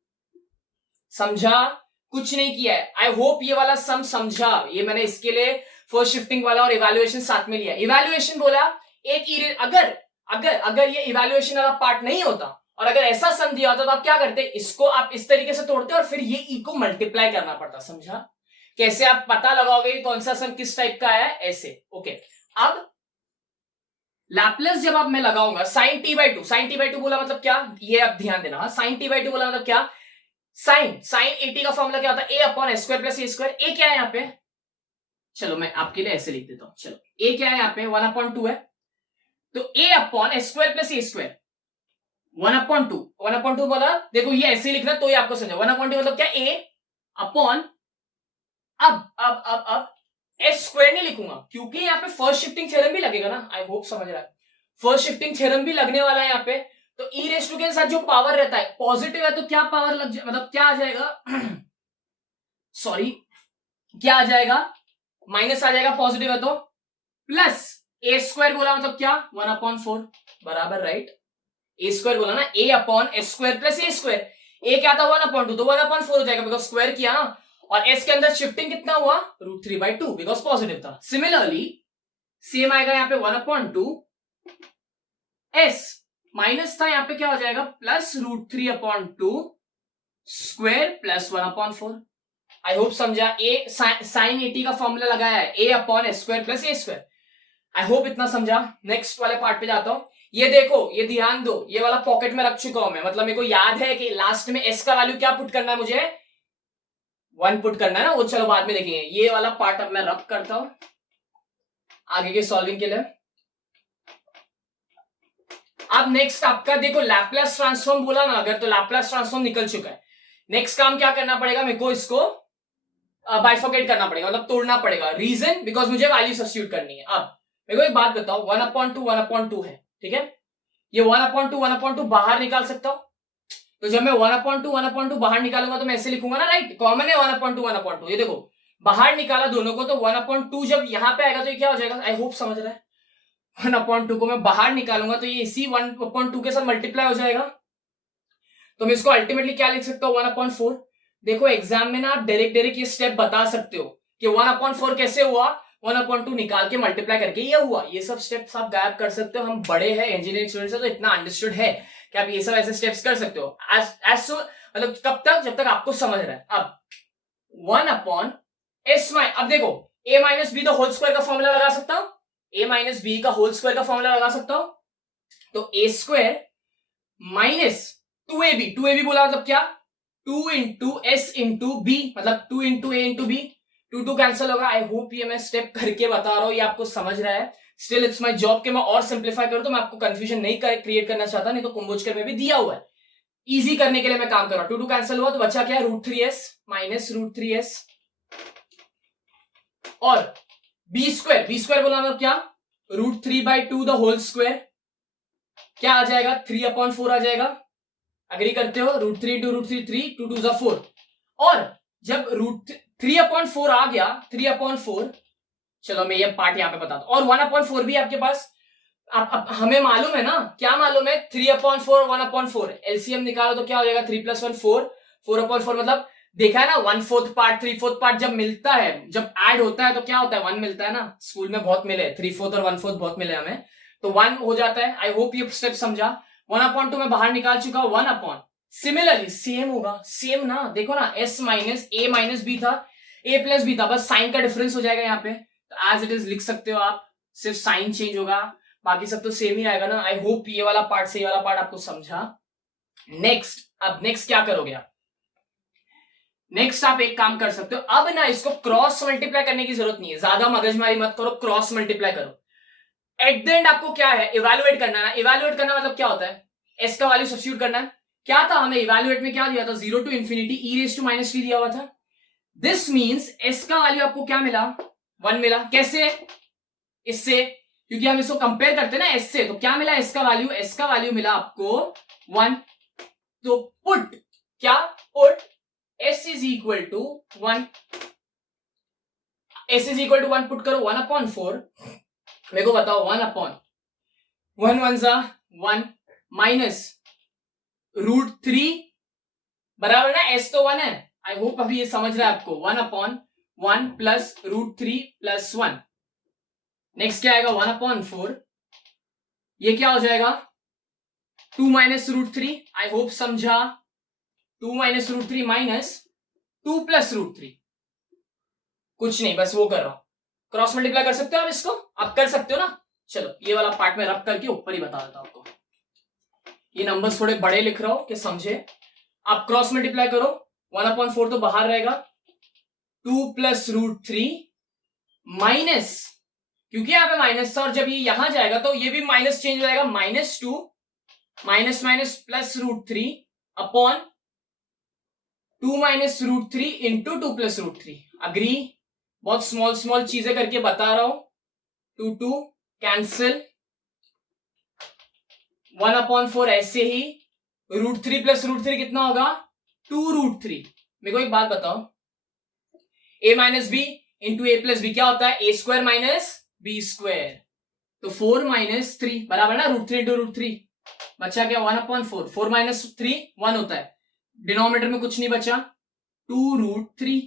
समझा, कुछ नहीं किया है। आई होप ये वाला सम समझा, ये मैंने इसके लिए फर्स्ट शिफ्टिंग वाला और इवैल्यूएशन साथ में लिया। इवैल्यूएशन बोला एक अगर ये इवैल्यूएशन वाला पार्ट नहीं होता और अगर ऐसा सम दिया होता तो आप क्या करते, इसको आप इस तरीके से तोड़ते और फिर ये ई को मल्टीप्लाई करना पड़ता, समझा। कैसे आप पता लगाओगे कौन सा सम किस टाइप का है, ऐसे। ओके, अब लैपलेस जब आप मैं लगाऊंगा साइन t/2 बोला मतलब क्या, ये आप ध्यान देना, साइन t/2 बोला मतलब क्या, साइन 80 का फॉर्मूला क्या होता है, a/² + a²। a क्या है यहाँ पे, चलो मैं आपके लिए ऐसे लिख देता हूं, चलो a क्या है यहाँ पे 1/2 है, तो a/² + a², 1/2 बोला, देखो ये ऐसे लिखना तो ये आपको समझा, 1/2 मतलब क्या, a अपॉन, अब s² नहीं लिखूंगा क्योंकि यहाँ पे फर्स्ट शिफ्टिंग थ्योरम भी लगेगा ना। आई होप समझ रहा है, फर्स्ट शिफ्टिंग थ्योरम भी लगने वाला है यहाँ पे, तो e⁻ के साथ जो पावर रहता है पॉजिटिव है तो क्या पावर लग मतलब क्या आ जाएगा सॉरी क्या आ जाएगा, माइनस आ जाएगा, पॉजिटिव है तो प्लस a² बोला मतलब क्या 1/4 बराबर, राइट। ए स्क्वायर बोला ना, ए upon S square plus A square. A क्या था 1/2, तो 1/4 हो जाएगा बिकॉज स्क्वायर किया ना, और एस के अंदर शिफ्टिंग कितना हुआ √3/2 बिकॉज पॉजिटिव था। सिमिलरली सेम आएगा यहाँ पे 1/2, एस माइनस था यहाँ पे क्या हो जाएगा plus √3/2 square plus 1/4। I hope समझा। ए साइन 80 का फॉर्मूला लगाया है, A upon S square plus A square. I hope इतना समझा। नेक्स्ट वाले पार्ट पे जाता हूं। ये देखो, ये ध्यान दो, ये वाला पॉकेट में रख चुका हूं मैं, मतलब मेरे को याद है कि लास्ट में एस का वैल्यू क्या पुट करना है, मुझे 1 पुट करना है ना, वो चलो बाद में देखेंगे। ये वाला पार्ट अब मैं रब करता हूं आगे के सॉल्विंग के लिए। अब नेक्स्ट आपका देखो लैपलेस ट्रांसफॉर्म बोला ना अगर, तो लैपलेस ट्रांसफॉर्म निकल चुका है। नेक्स्ट काम क्या करना पड़ेगा मेरे को, इसको बाइफोकेट करना पड़ेगा, मतलब तोड़ना पड़ेगा। रीजन बिकॉज मुझे वैल्यू सब्स्टिट्यूट करनी है। अब मेरे को एक बात बताओ, 1/2 है, ठीक है, ये 1/2 बाहर निकाल सकता हूं, तो जब मैं 1/2 बाहर निकालूंगा तो मैं ऐसे लिखूंगा ना, राइट, कॉमन है 1/2। ये देखो बाहर निकाला दोनों को, तो 1/2 जब यहां पे आएगा तो ये क्या हो जाएगा, आई होप समझ रहा है। 1/2 को मैं बाहर निकालूंगा तो ये इसी 1/2 के साथ मल्टीप्लाई हो जाएगा, तो मैं इसको अल्टीमेटली क्या लिख सकता हूँ 1/4। देखो एग्जाम में ना आप डायरेक्ट ये स्टेप बता सकते हो कि 1/4 कैसे हुआ, 1/2 निकाल के मल्टीप्लाई करके ये हुआ। ये सब स्टेप्स आप गायब कर सकते हो, हम बड़े हैं इंजीनियरिंग स्टूडेंट्स हैं तो इतना अंडरस्टूड है कि आप ये सब ऐसे स्टेप्स कर सकते हो। एज मतलब कब तक, जब तक आपको समझ रहा है। अब 1/s, अब देखो a minus b the whole square का फॉर्मूला लगा सकता हूं, a माइनस बी का होल स्क्वायर का फॉर्मूला लगा सकता हूं, तो a स्क्वायर माइनस 2ab बोला मतलब क्या, 2 इंटू एस इंटू बी, मतलब 2 इंटू ए इंटू बी, 2 कैंसिल होगा। आई होप ये मैं स्टेप करके बता रहा हूं, ये आपको समझ रहा है। स्टिल इट्स माय जॉब कि मैं और सिंप्लीफाई करूं, तो मैं आपको कंफ्यूजन नहीं क्रिएट करना चाहता, नहीं तो कुंभोजकर में भी दिया हुआ है, इजी करने के लिए मैं काम कर रहा हूं। 2 कैंसिल हुआ तो बचा क्या, √3s माइनस √3s, और बी स्क्वायर बोला मतलब क्या, √3/2 द होल स्क्वायर, क्या आ जाएगा 3/4 आ जाएगा। अग्री करते हो, √3 इंटू √3 3, 2 2 जा 4, और जब √3/4 आ गया, 3/4, चलो मैं ये पार्ट यहां पे बताता हूं, और 1/4 भी आपके पास, आप हमें मालूम है ना, क्या मालूम है, 3/4 1/4, एलसीएम निकालो तो क्या हो जाएगा 3 + 1 4, 4/4 मतलब देखा है ना 1/4 पार्ट 3/4 पार्ट जब मिलता है, जब ऐड होता है तो क्या होता है 1 मिलता है ना, स्कूल में बहुत मिले 3/4 और 1/4 बहुत मिले हमें, तो 1 हो जाता है। आई होप ये स्टेप समझा। 1/2 में बाहर निकाल चुका, 1/, सिमिलरली सेम होगा, सेम ना, देखो ना s minus a minus b था, a प्लस b था, बस साइन का डिफरेंस हो जाएगा यहाँ पे, तो एज इट इज लिख सकते हो आप, सिर्फ साइन चेंज होगा, बाकी सब तो सेम ही आएगा ना। आई होप ये वाला पार्ट से ये वाला पार्ट आपको समझा। नेक्स्ट, अब नेक्स्ट क्या करोगे आप, नेक्स्ट आप एक काम कर सकते हो, अब ना इसको क्रॉस मल्टीप्लाई करने की जरूरत नहीं है, ज्यादा मगजमारी मत करो, क्रॉस मल्टीप्लाई करो। एट द एंड आपको क्या है, इवैल्यूएट करना है ना, इवैल्यूएट करना मतलब क्या होता है, एस का वैल्यू सब्स्टिट्यूट करना है। क्या था हमें इवैल्यूएट में, क्या दिया था 0 to infinity e⁻t दिया हुआ था। दिस मींस एस का वैल्यू आपको क्या मिला, 1 मिला। कैसे, इससे, क्योंकि हम इसको कंपेयर करते हैं ना एस से, तो क्या मिला एस का वैल्यू, एस का वैल्यू मिला आपको 1, तो पुट क्या, put s is equal to 1, s is equal to 1 put करो, 1/4, मेरे को बताओ 1/1 1 माइनस √3 बराबर ना, s तो 1 है, आई होप अभी ये समझ रहा है आपको, 1/1 प्लस √3 प्लस 1, नेक्स्ट क्या आएगा 1/4, ये क्या हो जाएगा 2 माइनस √3, आई होप समझा, 2 माइनस √3 माइनस 2 प्लस √3, कुछ नहीं, बस वो कर रहा हूं, क्रॉस मल्टीप्लाई कर सकते हो आप इसको, आप कर सकते हो ना। चलो ये वाला पार्ट में रब करके ऊपर ही बता देता हूं आपको, ये नंबर्स थोड़े बड़े लिख रहा हूं कि समझे। आप क्रॉस मल्टीप्लाई करो, 1/4 तो बाहर रहेगा, 2 प्लस √3 माइनस, क्योंकि यहां पे माइनस था और जब ये यहां जाएगा तो ये भी माइनस चेंज हो जाएगा, -2 minus minus plus √3 upon 2 minus √3 into 2 plus √3। Agree, बहुत स्मॉल स्मॉल चीजें करके बता रहा हूं। 2 कैंसिल, 1/4 ऐसे ही, √3 प्लस √3 कितना होगा 2√3। मेरे को एक बात बताओ, a minus b into a plus b क्या होता है, a square minus b square, तो 4 - 3 बराबर ना √3 इंटू √3 बचा क्या 1/4, 4 माइनस 3 1 होता है, डिनोमिनेटर में कुछ नहीं बचा 2√3,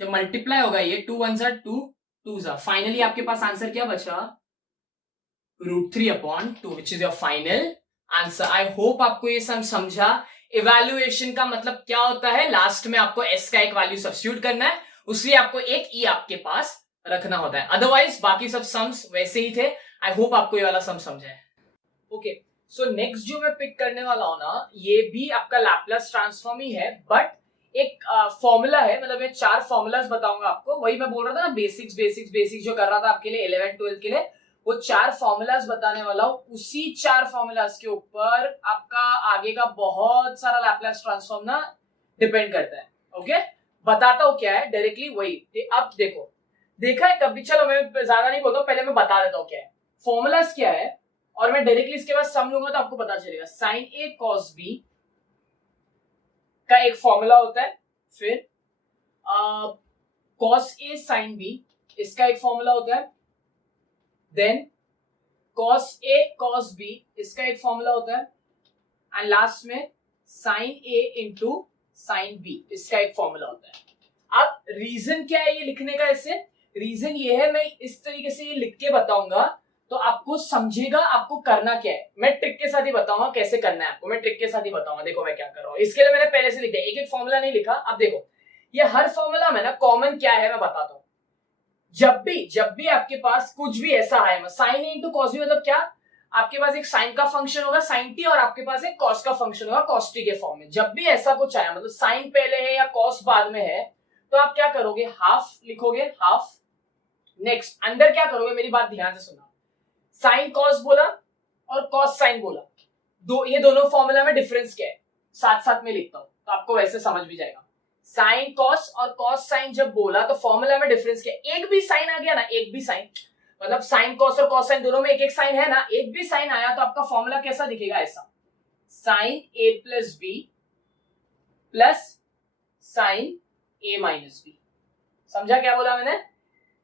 जब मल्टीप्लाई होगा ये 2 1 2 2 फाइनली आपके पास आंसर क्या बचा √3/2 which is your final answer. I hope आपको ये सब समझा। इवैल्यूएशन का मतलब क्या होता है, लास्ट में आपको एस का एक वैल्यू सब्स्टिट्यूट करना है, उसलिए आपको एक ई आपके पास रखना होता है, अदरवाइज बाकी सब सम्स वैसे ही थे। आई होप आपको ये वाला सम समझा है। ओके, सो नेक्स्ट जो मैं पिक करने वाला हूं ना, ये भी आपका लैपलेस ट्रांसफॉर्म ही है, बट एक फॉर्मूला है, मतलब मैं 4 फॉर्मूलाज बताऊंगा आपको। वही मैं बोल रहा था ना, बेसिक्स जो कर रहा था आपके लिए 11th 12th के लिए, वो 4 फॉर्मूलाज बताने वाला हूं। उसी 4 फॉर्मूलाज के ऊपर आपका आगे का बहुत सारा लैपलेस ट्रांसफॉर्म ना डिपेंड करता है। ओके, बताता हूं क्या है डायरेक्टली वही। अब देखो, देखा है कभी, चलो मैं ज्यादा नहीं बोलता, पहले मैं बता देता हूं क्या है फॉर्मूलाज क्या है, और मैं डायरेक्टली इसके बाद सम लूंगा तो आपको पता चलेगा। साइन ए कॉस बी का एक फॉर्मूला होता है, फिर कॉस ए साइन बी इसका एक फॉर्मूला होता है, then cos A cos B इसका एक फॉर्मूला होता है, एंड लास्ट में साइन ए इंटू साइन बी इसका एक फॉर्मूला होता है। अब रीजन क्या है ये लिखने का, ऐसे रीजन ये है, मैं इस तरीके से ये लिख के बताऊंगा तो आपको समझेगा आपको करना क्या है। मैं ट्रिक के साथ ही बताऊंगा कैसे करना है आपको, मैं ट्रिक के साथ ही बताऊंगा। देखो मैं क्या कर रहा हूं, इसके लिए मैंने पहले से लिख दिया, एक एक फॉर्मूला नहीं लिखा। अब देखो ये हर फॉर्मूला में ना कॉमन क्या है मैं बताता हूं। जब भी आपके पास कुछ भी ऐसा है, साइन ए इंटू कॉस बी मतलब क्या, आपके पास एक साइन का फंक्शन होगा साइन टी, और आपके पास एक कॉस का फंक्शन होगा कॉस टी के फॉर्म में। जब भी ऐसा कुछ आया, मतलब साइन पहले है या कॉस बाद में है, तो आप क्या करोगे, हाफ लिखोगे, हाफ। नेक्स्ट अंदर क्या करोगे, मेरी बात ध्यान से सुना, साइन कॉस बोला और कॉस साइन बोला, ये दोनों फॉर्मूला में डिफरेंस क्या है साथ साथ में लिखता हूं तो आपको वैसे समझ भी जाएगा। साइन कॉस और कॉस साइन जब बोला तो फॉर्मूला में डिफरेंस क्या है, एक भी साइन आ गया ना, एक भी साइन, मतलब साइन कॉस और कॉस साइन दोनों में एक एक साइन है ना, एक भी साइन आया तो आपका फॉर्मूला कैसा दिखेगा, ऐसा, साइन ए प्लस बी प्लस साइन ए माइनस बी। समझा क्या बोला मैंने,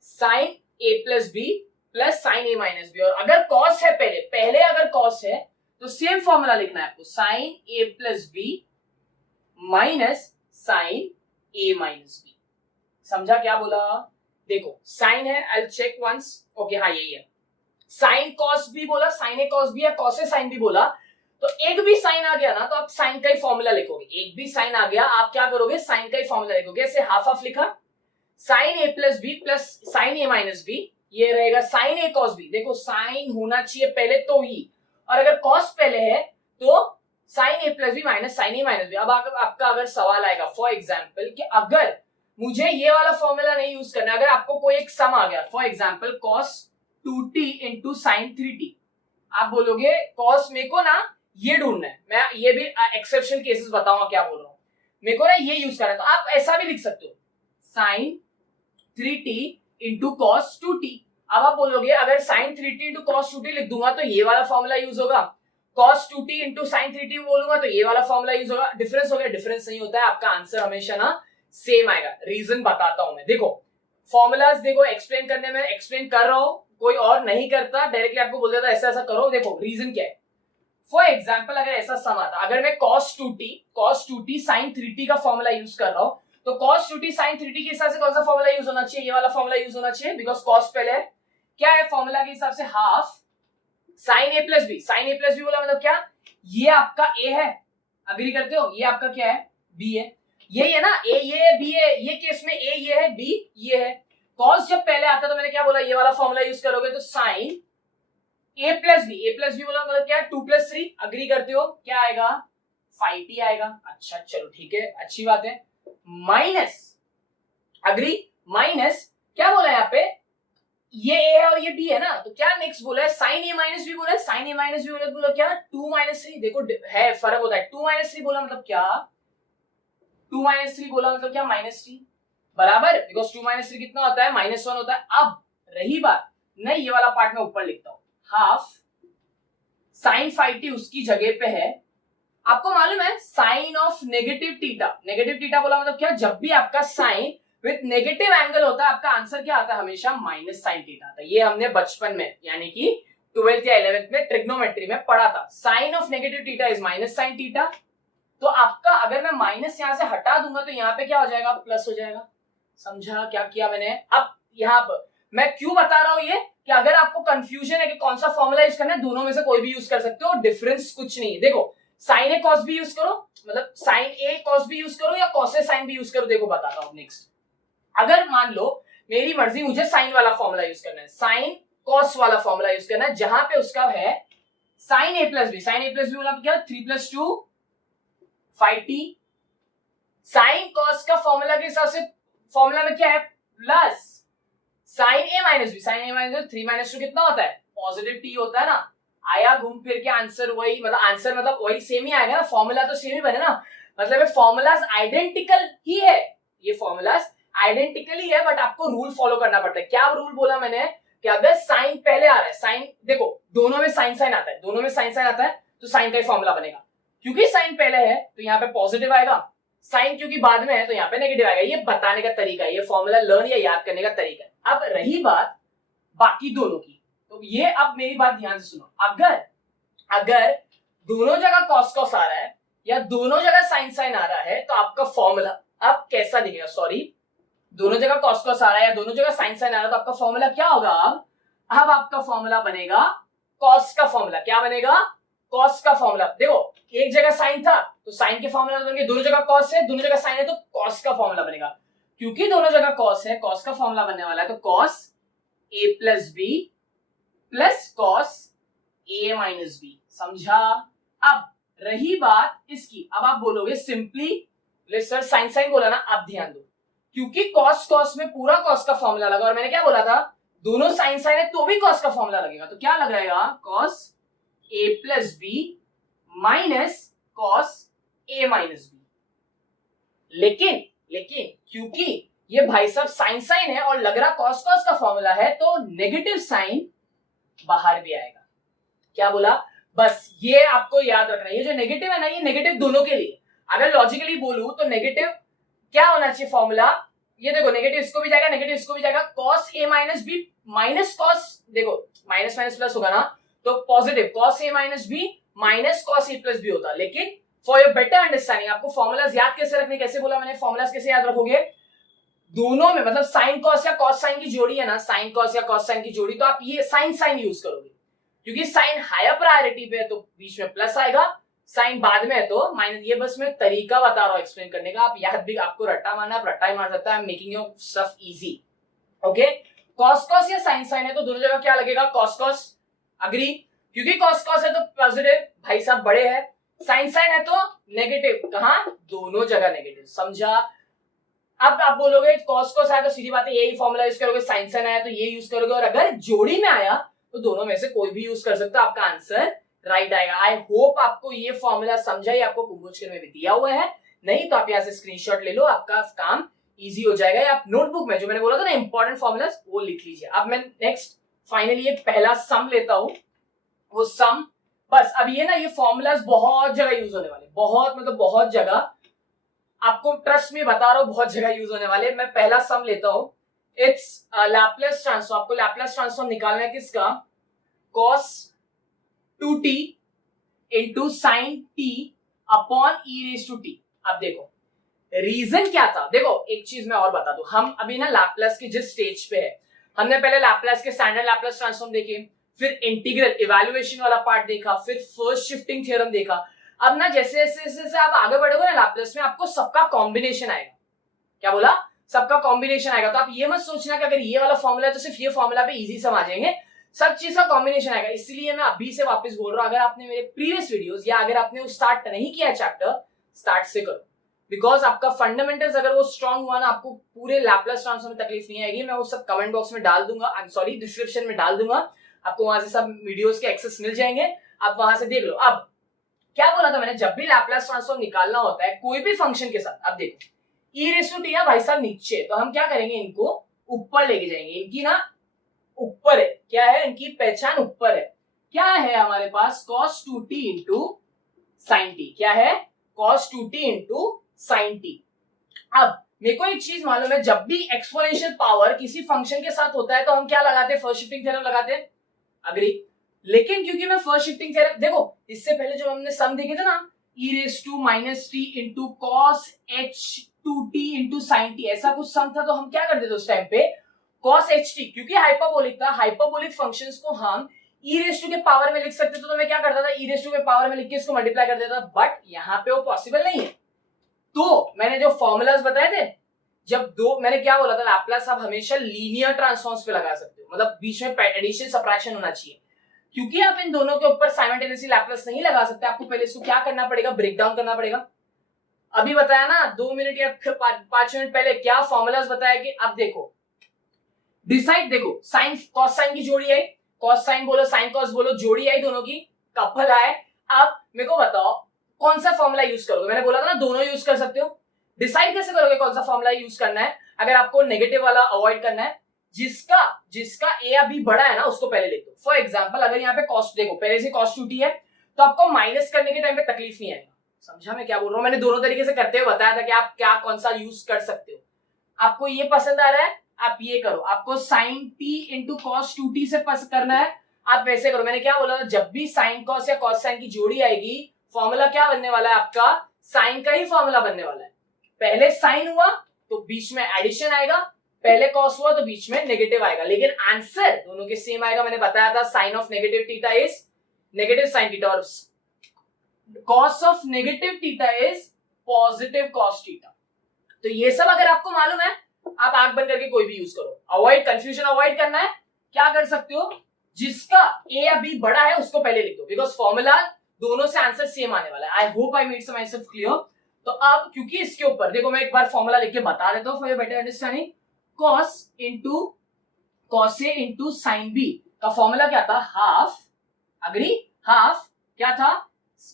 साइन ए प्लस बी प्लस साइन ए माइनस बी। और अगर कॉस है पहले अगर कॉस है तो सेम फॉर्मूला लिखना है आपको, साइन ए प्लस बी माइनस साइन ए माइनस बी। समझा क्या बोला, देखो साइन है, आई चेक वंस, ओके हाँ यही है। साइन कॉस बी बोला, साइन ए कॉस बी या कॉस ए साइन बी बोला, तो एक भी साइन आ गया ना तो आप साइन का ही फॉर्मूला लिखोगे। एक भी साइन आ गया आप क्या करोगे, साइन का ही फॉर्मूला लिखोगे। ऐसे हाफ हाफ लिखा, साइन ए प्लस बी प्लस साइन ए माइनस बी, ये रहेगा साइन ए कॉस बी। देखो साइन होना चाहिए पहले तो ही, और अगर कॉस पहले है तो साइन ए प्लस बी माइनस साइन ए माइनस बी। अब आपका अगर सवाल आएगा फॉर एग्जाम्पल कि अगर मुझे ये वाला फॉर्मूला नहीं यूज करना, अगर आपको कोई एक सम आ गया for example cos 2t into sign 3t, आप बोलोगे cos मेरे को ना ये ढूंढना है, मैं ये भी एक्सेप्शनल केसेस बताऊंगा क्या बोल रहा हूं, मेरे को ना ये यूज करना है, तो आप ऐसा भी लिख सकते हो sign 3t into cos 2t। अब आप बोलोगे अगर sign 3t into cos 2t लिख दूंगा तो ये वाला फॉर्मूला यूज होगा, cos 2t into sign 3t बोलूंगा तो ये वाला फॉर्मूला यूज होगा। डिफरेंस हो गया, डिफरेंस नहीं होता है, आपका आंसर हमेशा ना सेम आएगा। रीजन बताता हूं मैं, देखो फॉर्मूलाज देखो एक्सप्लेन करने में एक्सप्लेन कर रहा हूं, कोई और नहीं करता, डायरेक्टली आपको बोल देता ऐसा ऐसा करो। देखो रीजन क्या है, फॉर एग्जाम्पल अगर ऐसा सम आता, अगर मैं cos 2t sin 3t का फॉर्मूला यूज कर रहा हूं, तो cos 2t sin 3t के हिसाब से कौन सा फॉर्मूला यूज होना चाहिए, ये वाला फॉर्मूला यूज होना चाहिए, बिकॉज cos पहले है। क्या है फॉर्मूला के हिसाब से, हाफ साइन ए प्लस बी। साइन ए प्लस बी बोला मतलब क्या, ये आपका ए है, अग्री करते हो, ये आपका क्या है, बी है, यही है ना, ए ये है बी है, ये केस में ए ये है बी ये है। cos जब पहले आता तो मैंने क्या बोला, ये वाला फॉर्मूला यूज करोगे तो साइन ए प्लस बी बोला मतलब क्या, 2 + 3, अग्री करते हो, क्या आएगा 5t आएगा। अच्छा चलो ठीक है, अच्छी बात है। माइनस, अग्री, माइनस क्या बोला यहाँ पे, ये ए है और ये बी है ना, तो क्या नेक्स्ट बोला है, साइन ए माइनस बी बोला है। साइन ए माइनस बी बोला क्या, 2 - 3, देखो है फर्क होता है, 2 - 3 बोला मतलब क्या, 2 - 3 बोला मतलब क्या, -t बराबर, बिकॉज 2 - 3 कितना होता है, -1 होता है। अब रही बात, नहीं ये वाला पार्ट में ऊपर लिखता हूं, हाफ साइन 5t उसकी जगह पे है। आपको मालूम है साइन ऑफ नेगेटिव टीटा बोला मतलब क्या, जब भी आपका साइन विथ नेगेटिव एंगल होता है आपका आंसर क्या आता है, हमेशा माइनस साइन थीटा आता है। ये हमने बचपन में यानी कि 12th या 11th में ट्रिग्नोमेट्री में पढ़ा था, sine of negative theta is minus sine theta. तो आपका अगर मैं माइनस यहां से हटा दूंगा तो यहाँ पे क्या हो जाएगा, प्लस हो जाएगा। समझा क्या किया मैंने? अब यहाँ पर मैं क्यों बता रहा हूं ये, कि अगर आपको कंफ्यूजन है कि कौन सा फॉर्मूला यूज करना है, दोनों में से कोई भी यूज कर सकते हो, डिफरेंस कुछ नहीं है। देखो साइन ए कॉस भी यूज करो, मतलब साइन ए कॉस भी यूज करो या कॉस ए साइन भी यूज करो। देखो बताता हूं नेक्स्ट, अगर मान लो मेरी मर्जी, मुझे साइन वाला फॉर्मूला यूज करना है, साइन कॉस वाला फॉर्मूला यूज करना है, जहां पे उसका है साइन ए प्लस बी। साइन ए प्लस बी मतलब क्या, 3 + 2 5t। साइन कॉस का फॉर्मूला के हिसाब से फॉर्मूला में क्या है, प्लस साइन ए माइनस बी। साइन ए माइनस 3 - 2 कितना होता है, पॉजिटिव टी होता है ना। आया घूम फिर के आंसर वही, मतलब आंसर मतलब वही सेम ही आएगा ना, फॉर्मूला तो सेम ही बने ना, मतलब ये फॉर्मूलाज आइडेंटिकल ही है, ये फॉर्मूलाज आइडेंटिकल ही है, बट आपको रूल फॉलो करना पड़ता है। क्या रूल बोला मैंने, कि अगर साइन पहले आ रहा है, साइन देखो दोनों में साइन साइन आता है, दोनों में साइन साइन आता है, तो साइन का ही फॉर्मूला बनेगा। क्योंकि साइन पहले है तो यहाँ पे पॉजिटिव आएगा, साइन क्योंकि बाद में है तो यहाँ पे नेगेटिव आएगा। ये बताने का तरीका है, ये फॉर्मूला लर्न या याद करने का तरीका है। अब रही बात बाकी दोनों की, तो ये अब मेरी बात ध्यान से सुनो, अगर दोनों जगह कॉस कॉस आ रहा है या दोनों जगह साइन साइन आ रहा है, तो आपका फॉर्मूला अब कैसा दिखेगा, सॉरी दोनों जगह कॉस कॉस आ रहा है या दोनों जगह साइन साइन आ रहा है, तो आपका फॉर्मूला क्या होगा, अब आपका फॉर्मूला बनेगा कॉस का फॉर्मूला। क्या बनेगा, कॉस का फॉर्मूला। देखो एक जगह साइन था तो साइन के फॉर्मूला बनेंगे, दोनों जगह कॉस है, दोनों जगह साइन है, तो कॉस का फॉर्मूला बनेगा। क्योंकि दोनों जगह कॉस है, कॉस का फॉर्मूला बनने वाला है, तो cos A plus b plus cos A minus B. समझा? अब रही बात इसकी, अब आप बोलोगे सिंपली सर साइन साइन बोला ना, अब ध्यान दो, क्योंकि कॉस कॉस में पूरा कॉस का फॉर्मूला लगा, और मैंने क्या बोला था, दोनों साइन साइन है तो भी कॉस का फॉर्मूला लगेगा, तो क्या लग रहेगा, cos A plus B minus cos A minus B. लेकिन क्योंकि ये भाई साहब साइन साइन है और लग रहा कॉस कॉस का फॉर्मूला है, तो नेगेटिव साइन बाहर भी आएगा। क्या बोला, बस ये आपको याद रखना है, ये जो नेगेटिव है ना, ये नेगेटिव दोनों के लिए। अगर लॉजिकली बोलूं तो नेगेटिव क्या होना चाहिए फॉर्मूला, ये देखो नेगेटिव इसको भी जाएगा, नेगेटिव इसको भी जाएगा, cos A minus B minus cos, देखो माइनस माइनस प्लस होगा ना, तो positive cos A minus B minus cos A plus B होता। लेकिन फॉर योर बेटर अंडरस्टैंडिंग आपको फॉर्मूलाज याद कैसे रखने, कैसे बोला मैंने, फॉर्मूलाज कैसे याद रखोगे, दोनों में मतलब साइन कॉस या कॉस साइन की जोड़ी है ना, साइन कॉस या कॉस साइन की जोड़ी, तो आप ये साइन साइन यूज करोगे, क्योंकि साइन हायर प्रायोरिटी पे है तो बीच में प्लस आएगा, साइन बाद में है तो माइनस। ये बस मैं तरीका बता रहा हूं एक्सप्लेन करने का, आप याद भी, आपको रट्टा मारना आप रट्टा ही मार सकता है, I am making your stuff easy. Okay, cos cos या साइन साइन है तो दोनों जगह क्या लगेगा, कॉस कॉस। अग्री? क्योंकि कॉस कॉस है तो पॉजिटिव, भाई साहब बड़े हैं, साइन साइन है तो नेगेटिव, कहां, दोनों जगह नेगेटिव। समझा? अब आप बोलोगे कॉस कॉस आया तो सीधी बात है यही फॉर्मूला यूज करोगे, साइन साइन आया तो ये यूज करोगे, और अगर जोड़ी में आया तो दोनों में से कोई भी यूज कर सकते हो, आपका आंसर राइट आएगा। आई होप आपको ये फॉर्मूला समझा ही, आपको कुंभोजकर में भी दिया हुआ है, नहीं तो आप यहाँ से स्क्रीनशॉट ले लो, आपका काम इजी हो जाएगा, या आप नोटबुक में जो मैंने बोला था ना इंपॉर्टेंट फॉर्मूलाज वो लिख लीजिए। अब मैं नेक्स्ट फाइनली एक पहला सम लेता हूं, वो सम बस। अब ये ना, ये फॉर्मूलाज बहुत जगह यूज होने वाले, बहुत मतलब बहुत जगह, आपको ट्रस्ट में बता रहा हूं, बहुत जगह यूज होने वाले। मैं पहला सम लेता हूं, इट्स लैपलेस ट्रांसफॉर्म। आपको लैपलेस ट्रांसफॉर्म निकालना है किसका, cos 2t into sine t upon e raise to t। अब देखो रीजन क्या था, देखो एक चीज मैं और बता दूं, हम अभी ना लैपलेस के जिस स्टेज पे है, हमने पहले लैपलेस के स्टैंडर्ड लैपलेस ट्रांसफॉर्म देखे, फिर इंटीग्रल इवैल्यूएशन वाला पार्ट देखा, फिर फर्स्ट शिफ्टिंग थ्योरम देखा। अब ना जैसे जैसे आप आगे बढ़ोगे ना लैपलेस में, आपको सबका कॉम्बिनेशन आएगा। क्या बोला, सबका कॉम्बिनेशन आएगा। तो आप ये मत सोचना कि अगर ये वाला फॉर्मूला है तो सिर्फ ये फॉर्मूला पे इजी सम आ जाएंगे, सब चीज का कॉम्बिनेशन आएगा। इसलिए मैं अभी से वापस बोल रहा हूं, अगर आपने मेरे प्रीवियस वीडियोस या अगर आपने वो स्टार्ट नहीं किया चैप्टर, स्टार्ट से करो, बिकॉज आपका फंडामेंटल्स अगर वो स्ट्रांग हुआ ना, आपको पूरे लैपलेस ट्रांसफॉर्म में तकलीफ नहीं आएगी। मैं वो सब कमेंट बॉक्स में डाल दूंगा, आई एम सॉरी डिस्क्रिप्शन में डाल दूंगा, आपको वहां से सब वीडियोस के एक्सेस मिल जाएंगे, आप वहां से देख लो। अब क्या बोला था मैंने, जब भी लैपलेस ट्रांसफॉर्म निकालना होता है कोई भी फंक्शन के साथ, अब देखो ई रेज़ टू टी ना भाई साहब नीचे, तो हम क्या करेंगे, इनको ऊपर लेके जाएंगे, इनकी ना ऊपर है, क्या है इनकी पहचान ऊपर है। क्या है हमारे पास, cos 2t into sine T. क्या है, cos 2t into sine T. अब मेरे को एक चीज मालूम है, जब भी एक्सपोनेंशियल पावर किसी फंक्शन के साथ होता है तो हम क्या लगाते हैं, फर्स्ट शिफ्टिंग थ्योरम लगाते हैं। अग्री? लेकिन क्योंकि मैं फर्स्ट शिफ्टिंग थ्योरम, देखो इससे पहले जो हमने सम देखे थे ना, e raise to minus t into cos h two t into sine t, ऐसा कुछ सम था। तो हम क्या करते थे उस टाइम पे, कॉस एच टी, क्योंकि हाइपरबोलिक था, हाइपरबोलिक फंक्शंस को हम e रेस टू के पावर में लिख सकते थे। तो मैं क्या करता था, e रेस टू के पावर में लिख के इसको मल्टीप्लाई कर देता था, बट यहाँ पे वो पॉसिबल नहीं है। तो मैंने जो फॉर्मूलाज बताए थे, जब दो, मैंने क्या बोला था, लैपलास आप हमेशा लीनियर ट्रांसफॉर्म्स पे लगा सकते हो, मतलब बीच में एडिशन सबट्रैक्शन होना चाहिए। क्योंकि आप इन दोनों के ऊपर साइमल्टेनियसली लैपलास नहीं लगा सकते, आपको पहले इसको क्या करना पड़ेगा, ब्रेक डाउन करना पड़ेगा। अभी बताया ना 2 मिनट या फिर 5 मिनट पहले क्या फॉर्मूलाज बताया कि अब देखो डिसाइड, देखो साइन कॉस साइन की जोड़ी आई, कॉस साइन बोलो साइन कॉस बोलो, जोड़ी आई दोनों की, कपल आए। अब मेरे को बताओ कौन सा फॉर्मूला यूज करोगे, मैंने बोला था ना दोनों यूज कर सकते हो। डिसाइड कैसे करोगे कौन सा फॉर्मूला यूज करना है, अगर आपको नेगेटिव वाला अवॉइड करना है, जिसका ए या बी बड़ा है ना उसको पहले लिख दो। फॉर एग्जांपल अगर यहाँ पे कॉस्ट देखो पहले से कॉस्ट टू टी है, तो आपको माइनस करने के टाइम पे तकलीफ नहीं आएगा। समझा मैं क्या बोल रहा हूँ, मैंने दोनों तरीके से करते हुए बताया था कि आप क्या कौन सा यूज कर सकते हो। आपको ये पसंद आ रहा है आप ये करो, आपको sine t into cos two t से करना है आप वैसे करो। मैंने क्या बोला था, जब भी साइन कॉस या कॉस साइन की जोड़ी आएगी, फॉर्मूला क्या बनने वाला है आपका, साइन का ही फॉर्मूला बनने वाला है। पहले साइन हुआ तो बीच में एडिशन आएगा, पहले कॉस हुआ तो बीच में नेगेटिव आएगा, लेकिन आंसर दोनों के सेम आएगा। मैंने बताया था sine of negative theta is negative sine theta और cos of negative theta is positive cos theta. तो ये सब अगर आपको मालूम है, आप आंख बंद करके कोई भी यूज करो। अवॉइड कंफ्यूजन अवॉइड करना है, क्या कर सकते हो, जिसका ए या बी बड़ा है उसको पहले लिख दो, बिकॉज फॉर्मूला दोनों से आंसर सेम आने वाला है। आई hope I made my self clear. तो अब क्योंकि इसके ऊपर देखो मैं एक बार फॉर्मूला लिख के बता देता हूं for your better understanding. cos into cos a into sine b का फॉर्मूला क्या था, हाफ, अग्री, हाफ क्या था,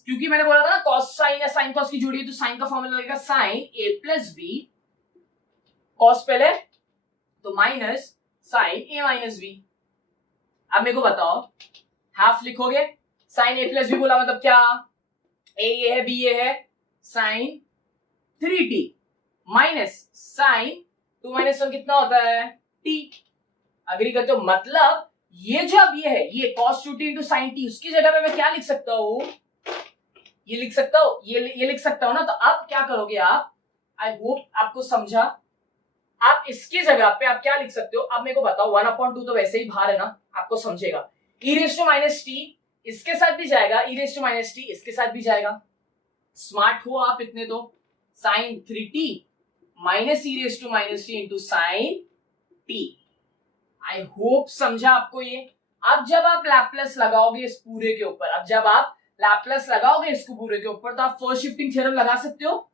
क्योंकि मैंने बोला था ना cos साइन या साइन cos की जोड़ी है, तो साइन का फॉर्मूला लगेगा साइन ए प्लस बी, cos पहले तो माइनस साइन ए माइनस बी। अब मेरे को बताओ हाफ लिखोगे, साइन ए प्लस बी बोला मतलब क्या, ए ये है बी ये है, साइन 3t माइनस साइन 2 - 1 कितना होता है t। अग्री करते हो, मतलब ये जो अब ये है ये cos 2t into sine t, उसकी जगह पे मैं क्या लिख सकता हूं, ये लिख सकता हूं, ये लिख सकता हूं ना। तो अब क्या करोगे आप, आई होप आपको समझा, आप इसकी जगह पे आप क्या लिख सकते हो, अब मेरे को बताओ 1/2 तो वैसे ही बाहर है ना, आपको समझेगा, e raise to minus t इसके साथ भी जाएगा, e raise to minus t इसके साथ भी जाएगा। स्मार्ट हो आप इतने तो, साइन 3t minus e raise to minus t into sine t. I hope समझा आपको ये। अब जब आप लैपलेस लगाओगे इस पूरे के ऊपर, अब जब आप लैपलेस लगाओगे इसको पूरे के ऊपर, तो आप फर्स्ट शिफ्टिंग थ्योरम लगा सकते हो।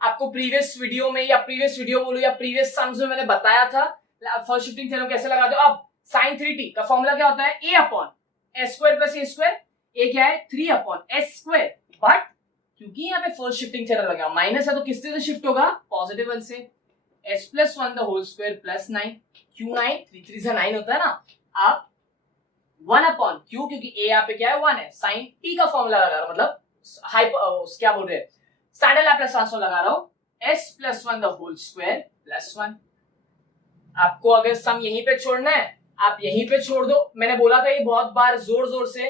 आपको प्रीवियस वीडियो में या प्रीवियस वीडियो बोलो या प्रीवियस सम्स में मैंने बताया था फर्स्ट शिफ्टिंग थ्योरम कैसे लगाते हो। अब साइन 3t का फॉर्मूला क्या होता है, a upon s square plus a square, a क्या है 3 अपॉन s स्क्वायर, बट क्योंकि यहाँ पे फर्स्ट शिफ्टिंग थ्योरम लगा माइनस है तो किससे से शिफ्ट होगा, पॉजिटिव 1 से, s plus 1 the whole square plus 9, क्यों 9, 3 3 से 9 होता है ना। अब 1 अपॉन क्यों, क्योंकि a यहाँ पे क्या है 1 है, साइन t का फॉर्मूला लगा रहा हूं, मतलब क्या बोल रहे हैं, स्टैंडर्ड लैपलेस ट्रांसफॉर्म लगा रहा हूं, s plus 1 the whole square plus 1। आपको अगर सम यहीं पे छोड़ना है आप यहीं पे छोड़ दो। मैंने बोला था ये बहुत बार जोर जोर से,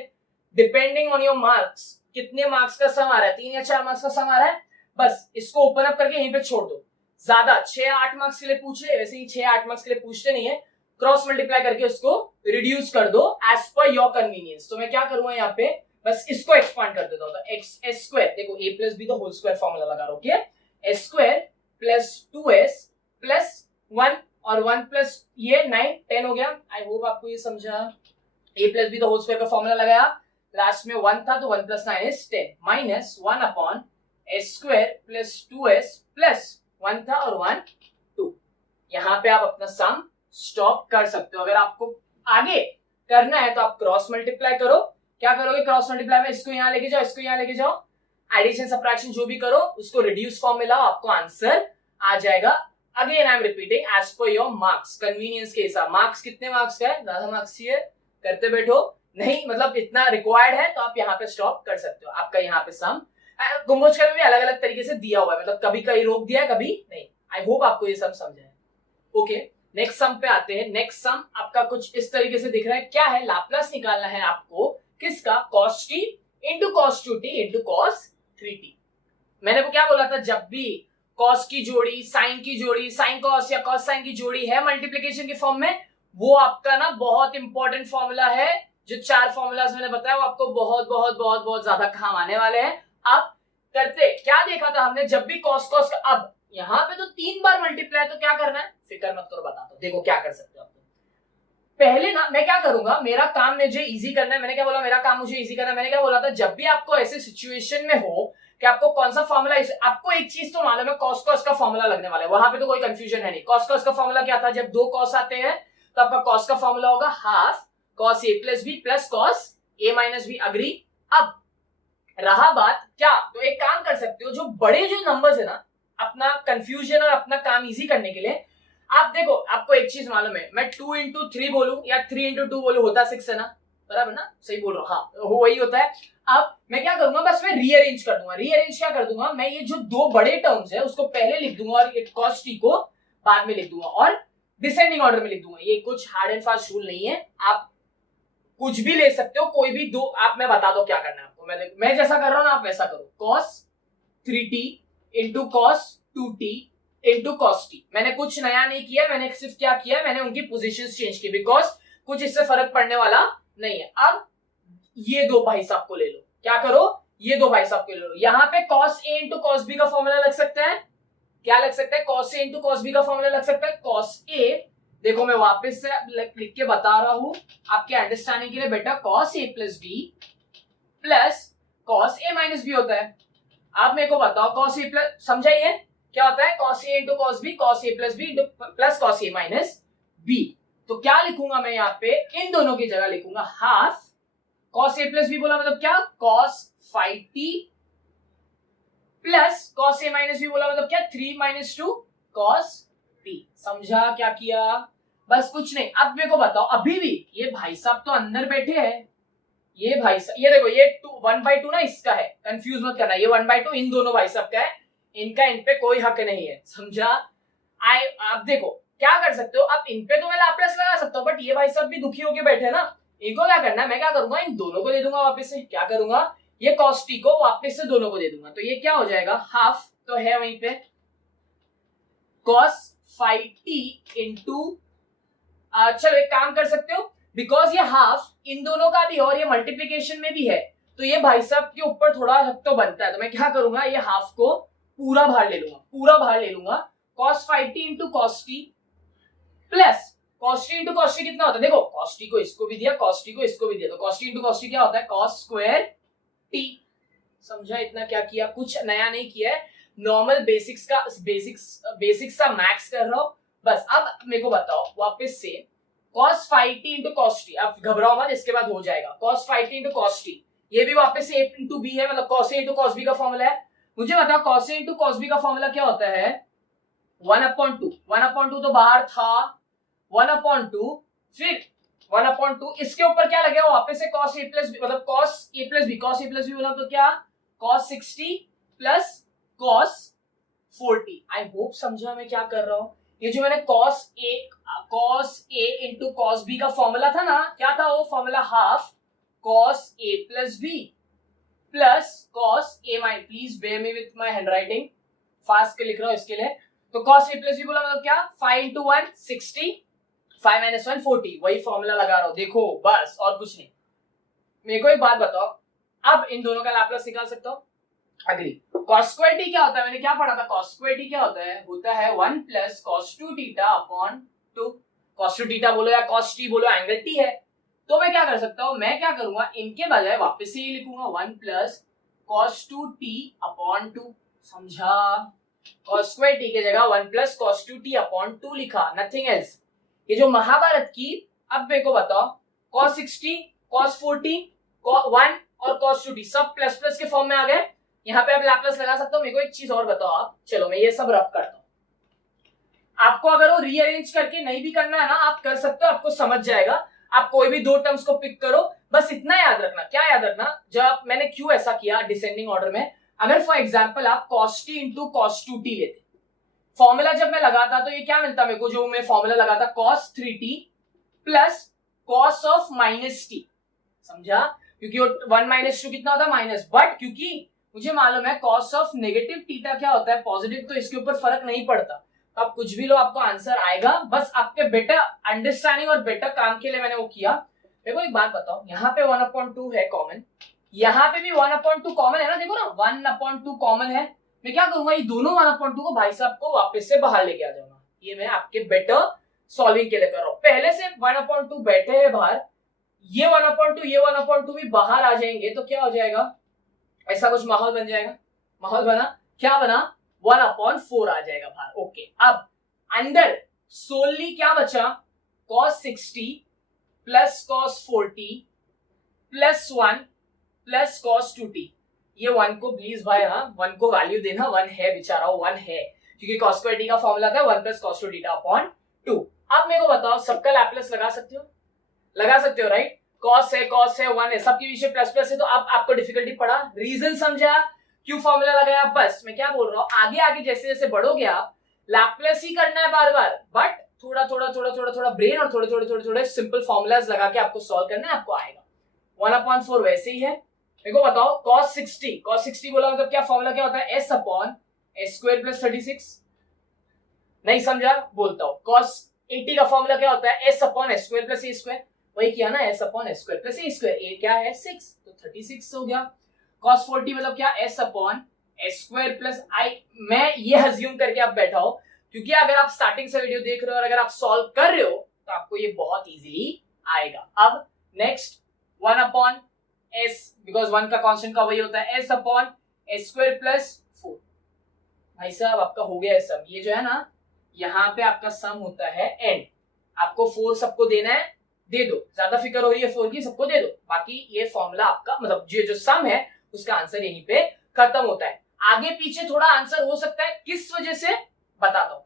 डिपेंडिंग ऑन योर मार्क्स, कितने मार्क्स का सम आ रहा है, 3 या 4 मार्क्स का सम आ रहा है, बस इसको ओपन अप करके यहीं पे छोड़ दो। ज्यादा 6-8 मार्क्स के लिए पूछ रहे, वैसे ही 6-8 मार्क्स के लिए पूछते नहीं है, क्रॉस मल्टीप्लाई करके उसको रिड्यूस कर दो एज पर योर कन्वीनियंस। तो मैं क्या करूंगा यहाँ पे, बस इसको एक्सपांड कर देता हूं, तो एक्स एस स्क्वायर, देखो a plus b the whole square formula लगा रहा हूं, okay, s square plus 2s plus 1 और 1 प्लस ये 9 10 हो गया। आई होप आपको ये समझा। a plus b the whole square का फॉर्मूला लगाया, लास्ट में 1 था तो 1 plus 9 is 10 minus 1 upon S square plus 2s plus 1 था और 1 2। यहाँ पे आप अपना सम स्टॉप कर सकते हो। अगर आपको आगे करना है तो आप क्रॉस मल्टीप्लाई करो। क्या करोगे क्रॉस मल्टीप्लाई में, इसको यहाँ लेके जाओ, इसको यहाँ लेके जाओ, एडिशन सब्ट्रैक्शन जो भी करो उसको रिड्यूस फॉर्म में लाओ, आपको आंसर आ जाएगा। Again I am repeating as per your marks, convenience के हिसाब। मार्क्स कितने मार्क्स का है, ज्यादा मार्क्स चाहिए करते बैठो नहीं, मतलब इतना रिक्वायर्ड है तो आप यहाँ पे स्टॉप कर सकते हो। आपका यहाँ पे सम कुंभोजकर में भी अलग अलग तरीके से दिया हुआ है, मतलब कभी कहीं रोक दिया है कभी नहीं। आई होप आपको ये सब समझ है। ओके, नेक्स्ट सम पे आते हैं। नेक्स्ट सम आपका कुछ इस तरीके से दिख रहा है, क्या है, लाप्लास निकालना है आपको किसका? cos t into cos 2t into cos 3t। मैंने को क्या बोला था, जब भी cos की जोड़ी sin की जोड़ी sin cos या cos sin की जोड़ी है मल्टीप्लीकेशन के फॉर्म में, वो आपका ना बहुत इंपॉर्टेंट फॉर्मूला है। जो 4 फॉर्मूलाज मैंने बताया वो आपको बहुत बहुत बहुत बहुत ज्यादा काम आने वाले हैं। अब करते क्या देखा था हमने, जब भी cos cos, अब यहाँ पे तो 3 बार मल्टीप्लाई, तो क्या करना है, फिक्र मत करो, बताता हूं। देखो क्या कर सकते हो आप। पहले ना मैं क्या करूंगा, मेरा काम मुझे इजी करना है। मैंने क्या बोला, मेरा काम मुझे इजी करना है। मैंने क्या बोला था, जब भी आपको ऐसे सिचुएशन में हो कि आपको कौन सा फॉर्मूला, आपको एक चीज तो मालूम है cos cos का फॉर्मूला लगने वाला है, वहां पे तो कोई कंफ्यूजन है नहीं। cos cos का फॉर्मूला क्या था, जब 2 cos आते हैं तो आपका cos का फॉर्मूला होगा half cos a plus b plus cos a minus b. Agree? अब रहा बात क्या, तो एक काम कर सकते हो, जो बड़े जो नंबर्स है ना, अपना कंफ्यूजन और अपना काम इजी करने के लिए आप देखो, आपको एक चीज मालूम है, मैं 2 इंटू 3 बोलूं या 3 इंटू 2 बोलूं, होता 6 है ना, बराबर ना, सही बोल रहा हूं, हाँ वही होता है। अब मैं क्या करूंगा, बस मैं रीअरेंज कर दूंगा। रीअरेंज क्या कर दूंगा, मैं ये जो 2 बड़े टर्म्स है उसको पहले लिख दूंगा और cos t को बाद में लिख दूंगा और डिसेंडिंग ऑर्डर में लिख दूंगा। ये कुछ हार्ड एंड फास्ट रूल नहीं है, आप कुछ भी ले सकते हो, कोई भी दो आप, मैं बता दो क्या करना है आपको। मैं जैसा कर रहा हूं ना, आप वैसा करो। cos 3t into cos 2t into cos t। मैंने कुछ नया नहीं किया, मैंने सिर्फ क्या किया, मैंने उनकी पोजीशंस चेंज की, बिकॉज कुछ इससे फर्क पड़ने वाला नहीं है। अब ये 2 भाई साहब को ले लो, क्या करो, ये 2 भाई साहब को ले लो। यहाँ पे cos a into cos b का फॉर्मूला लग सकता है, क्या लग सकता है, cos a into cos b का फॉर्मूला लग सकता है। cos a, देखो मैं वापस से लिख के बता रहा हूं आपके अंडरस्टैंडिंग के लिए बेटा, cos a plus b plus cos a minus b होता है। आप मेरे को बताओ cos a प्लस, समझाइए क्या होता है, cos a into cos b, cos a plus b plus cos a minus b। तो क्या लिखूंगा मैं यहाँ पे, इन दोनों की जगह लिखूंगा half cos a plus b, बोला मतलब क्या, cos 5t plus cos a minus b, बोला मतलब क्या, 3 माइनस 2 cos t। समझा क्या किया, बस कुछ नहीं। अब मेरे को बताओ, अभी भी ये भाई साहब तो अंदर बैठे हैं, ये भाई साहब, ये देखो, ये 1/2 ना इसका है, कंफ्यूज मत करना, ये 1/2 इन दोनों भाई साहब का है, इनका इन पे कोई हक नहीं है, समझा। आप देखो क्या कर सकते हो, आप इन पे तो मैं लाप्लास लगा सकता हूँ, बट ये भाई साहब भी दुखी होके बैठे ना, इनको क्या करना है, मैं क्या करूंगा, इन दोनों को दे दूंगा वापस से। क्या करूंगा, ये cos t को वापस से दोनों को दे दूंगा, तो ये क्या हो जाएगा, हाफ तो है वहीं पे cos 5t इंटू, चलो एक काम कर सकते हो, बिकॉज ये हाफ इन दोनों का भी और ये मल्टीप्लीकेशन में भी है, तो ये भाई साहब के ऊपर थोड़ा हक तो बनता है। तो मैं क्या करूंगा, ये हाफ को पूरा बाहर ले लूंगा, पूरा बाहर ले लूंगा। cos 5t into cos t plus cos t into cos t कितना होता है, देखो cos t को इसको भी दिया, cos t को इसको भी दिया, तो cos t into cos t क्या होता है, cos स्क्वायर t। समझा, इतना क्या किया, कुछ नया नहीं किया है, नॉर्मल बेसिक्स सा मैक्स कर रहा हूं बस। अब मेरे को बताओ वापस से, cos 5t into cos t, अब घबराओ मत, इसके बाद हो जाएगा, cos 5t into cos t, ये भी वापस से a इंटू b है, मतलब cos a into cos b का फॉर्मूला है। मुझे बताओ cos a into cos b का फॉर्मूला क्या होता है, 1/2। 1/2 तो बाहर था, 1/2 फिर 1/2, इसके ऊपर क्या लगेगा, वापस से cos a प्लस b, मतलब cos a plus b, cos a plus b बोला तो क्या, cos 60 प्लस cos 40। आई होप समझा मैं क्या कर रहा हूं। ये जो मैंने cos a into cos b का फॉर्मूला था ना, क्या था वो formula, half cos a plus b plus cos a minus, please bear me with my handwriting, fast के लिख रहा हूं इसके लिए। तो cos a प्लस b बोला मतलब क्या, 5 इंटू 1 60, 5 माइनस 1 40, वही फॉर्मूला लगा रहा हूं, देखो बस और कुछ नहीं। मेरे को एक बात बताओ, अब इन दोनों का लाप्लास निकाल सकता हूं, अग्री। cos स्क्वायर t क्या होता है, मैंने क्या पढ़ा था, cos स्क्वायर t क्या होता है 1 plus cos 2 theta upon 2। cos 2 theta बोलो या cos t बोलो, एंगल t है। तो मैं क्या कर सकता हूं, मैं क्या करूंगा, इनके बजाय वापस से ये लिखूंगा 1 प्लस cos 2t अपॉन 2। समझा, cos स्क्वायर t की जगह 1 प्लस cos 2t अपॉन 2 लिखा, नथिंग एल्स। ये जो महाभारत की, अब मेरे को बताओ, cos 60, cos 40, 1 और cos 2t सब प्लस प्लस के फॉर्म में आ गए। यहाँ पे आप लाप्लास लगा सकते हो। मेरे को एक चीज और बताओ आप, चलो मैं ये सब रब करता हूं, आपको अगर वो रीअरेंज करके नहीं भी करना है ना, आप कर सकते हो, आपको समझ जाएगा। आप कोई भी 2 टर्म्स को पिक करो, बस इतना याद रखना, क्या याद रखना, जब मैंने क्यों ऐसा किया डिसेंडिंग ऑर्डर में, अगर फॉर एग्जांपल आप cos t into cos 2t लेते, फॉर्मूला जब मैं लगाता तो ये क्या मिलता मेरे को, जो मैं फॉर्मूला लगाता cos 3t plus cos of minus t। समझा, क्योंकि वो 1 माइनस 2 कितना होता है माइनस, बट क्योंकि मुझे मालूम है कॉस ऑफ नेगेटिव थीटा क्या होता है पॉजिटिव, तो इसके ऊपर फर्क नहीं पड़ता। तो आप कुछ भी लो आपको आंसर आएगा, बस आपके बेटर अंडरस्टैंडिंग और बेटर काम के लिए मैंने वो किया। देखो एक बात बताओ, यहाँ पे 1/2 है कॉमन, यहाँ पे भी 1/2 कॉमन है ना, देखो ना 1/2 कॉमन है। मैं क्या करूंगा, ये दोनों 1/2 को भाई साहब को वापस से बाहर लेके आ जाऊंगा। ये मैं आपके बेटर सॉल्विंग के लिए कर रहा हूं। पहले से 1/2 बैठे हैं बाहर, ये 1/2 ये 1/2 भी बाहर आ जाएंगे तो क्या हो जाएगा, ऐसा कुछ माहौल बन जाएगा। माहौल बना, क्या बना, 1/4 आ जाएगा बाहर। ओके, अब अंदर सोलली क्या बचा, cos 60 plus cos 40 plus 1 plus cos 2t। ये 1 को प्लीज भाई, हाँ 1 को वैल्यू देना, 1 है बेचारा, 1 है, क्योंकि cos स्क्वायर t का फॉर्मूला था 1 प्लस cos 2 थीटा अपॉन 2। अब मेरे को बताओ, सबका लैपलेस लगा सकते हो, लगा सकते हो राइट। cos है 1 है, सबके पीछे प्लस प्लस है, तो अब आपको डिफिकल्टी पड़ा, रीजन समझा, क्यों फॉर्मूला लगाया। बस मैं क्या बोल रहा हूँ, आगे आगे जैसे जैसे बढ़ोगे आप लैपलेस ही करना है बार बार, बट थोड़ा थोड़ा थोड़ा थोड़ा थोड़ा ब्रेन और थोड़े थोड़े थोड़े थोड़े सिंपल फॉर्मूलाज लगा के आपको सॉल्व करना है, आपको आएगा। 1/4 वैसे ही है। देखो बताओ, cos 60 बोला मतलब क्या फॉर्मूला क्या होता है, s upon s square plus 36। नहीं समझा, बोलता हूँ, cos 80 का फॉर्मूला क्या होता है, s upon s square plus a square. वही किया ना, s upon s square plus a square, a क्या है 6, तो 36 हो गया। cos 40 मतलब क्या, s upon s square plus i। मैं ये अज्यूम करके आप बैठा हो, क्योंकि अगर आप स्टार्टिंग से वीडियो देख रहे हो और अगर आप सॉल्व कर रहे हो तो आपको ये बहुत इजीली आएगा। अब नेक्स्ट 1 अपॉन s, बिकॉज 1 का कांस्टेंट का वही होता है, s upon s square plus 4। भाई साहब आपका हो गया है सम, ये जो है ना यहाँ पे आपका सम होता है एंड, आपको 4 सबको देना है, दे दो, ज्यादा फिक्र हो रही है 4 की, सबको दे दो, बाकी ये फॉर्मूला आपका मतलब जो सम है उसका आंसर यहीं पे खत्म होता है। आगे पीछे थोड़ा आंसर हो सकता है, किस वजह से बताता हूं,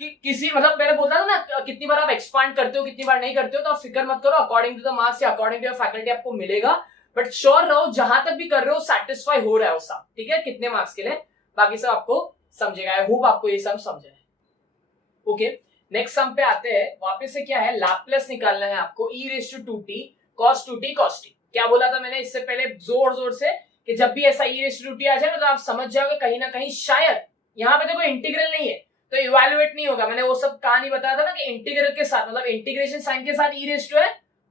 किसी मतलब मैंने बोला था ना, कितनी बार आप एक्सपांड करते हो कितनी बार नहीं करते हो, तो आप फिक्र मत करो, अकॉर्डिंग टू द मार्क्स या अकॉर्डिंग टू योर फैकल्टी आपको मिलेगा, बट श्योर रहो जहां तक भी कर रहे हो सेटिस्फाई हो रहा है वो सब, ठीक है, कितने मार्क्स के लिए, बाकी सब आपको समझेगा। आई होप आपको ये सब समझ है। ओके, नेक्स्ट सम पे आते हैं। वापस से क्या है, लैपलेस निकालना है आपको, e raise to 2t cos 2t cos t। क्या बोला था मैंने इससे पहले जोर जोर से, कि जब भी ऐसा e रेज़ टू 2t आ जाए ना तो आप समझ जाओगे कहीं ना कहीं शायद यहाँ पे देखो इंटीग्रल नहीं है तो इवैल्यूएट नहीं होगा। मैंने वो सब कहानी बताया था ना कि इंटीग्रल के साथ मतलब इंटीग्रेशन साइन के साथ e रेज़ टू है,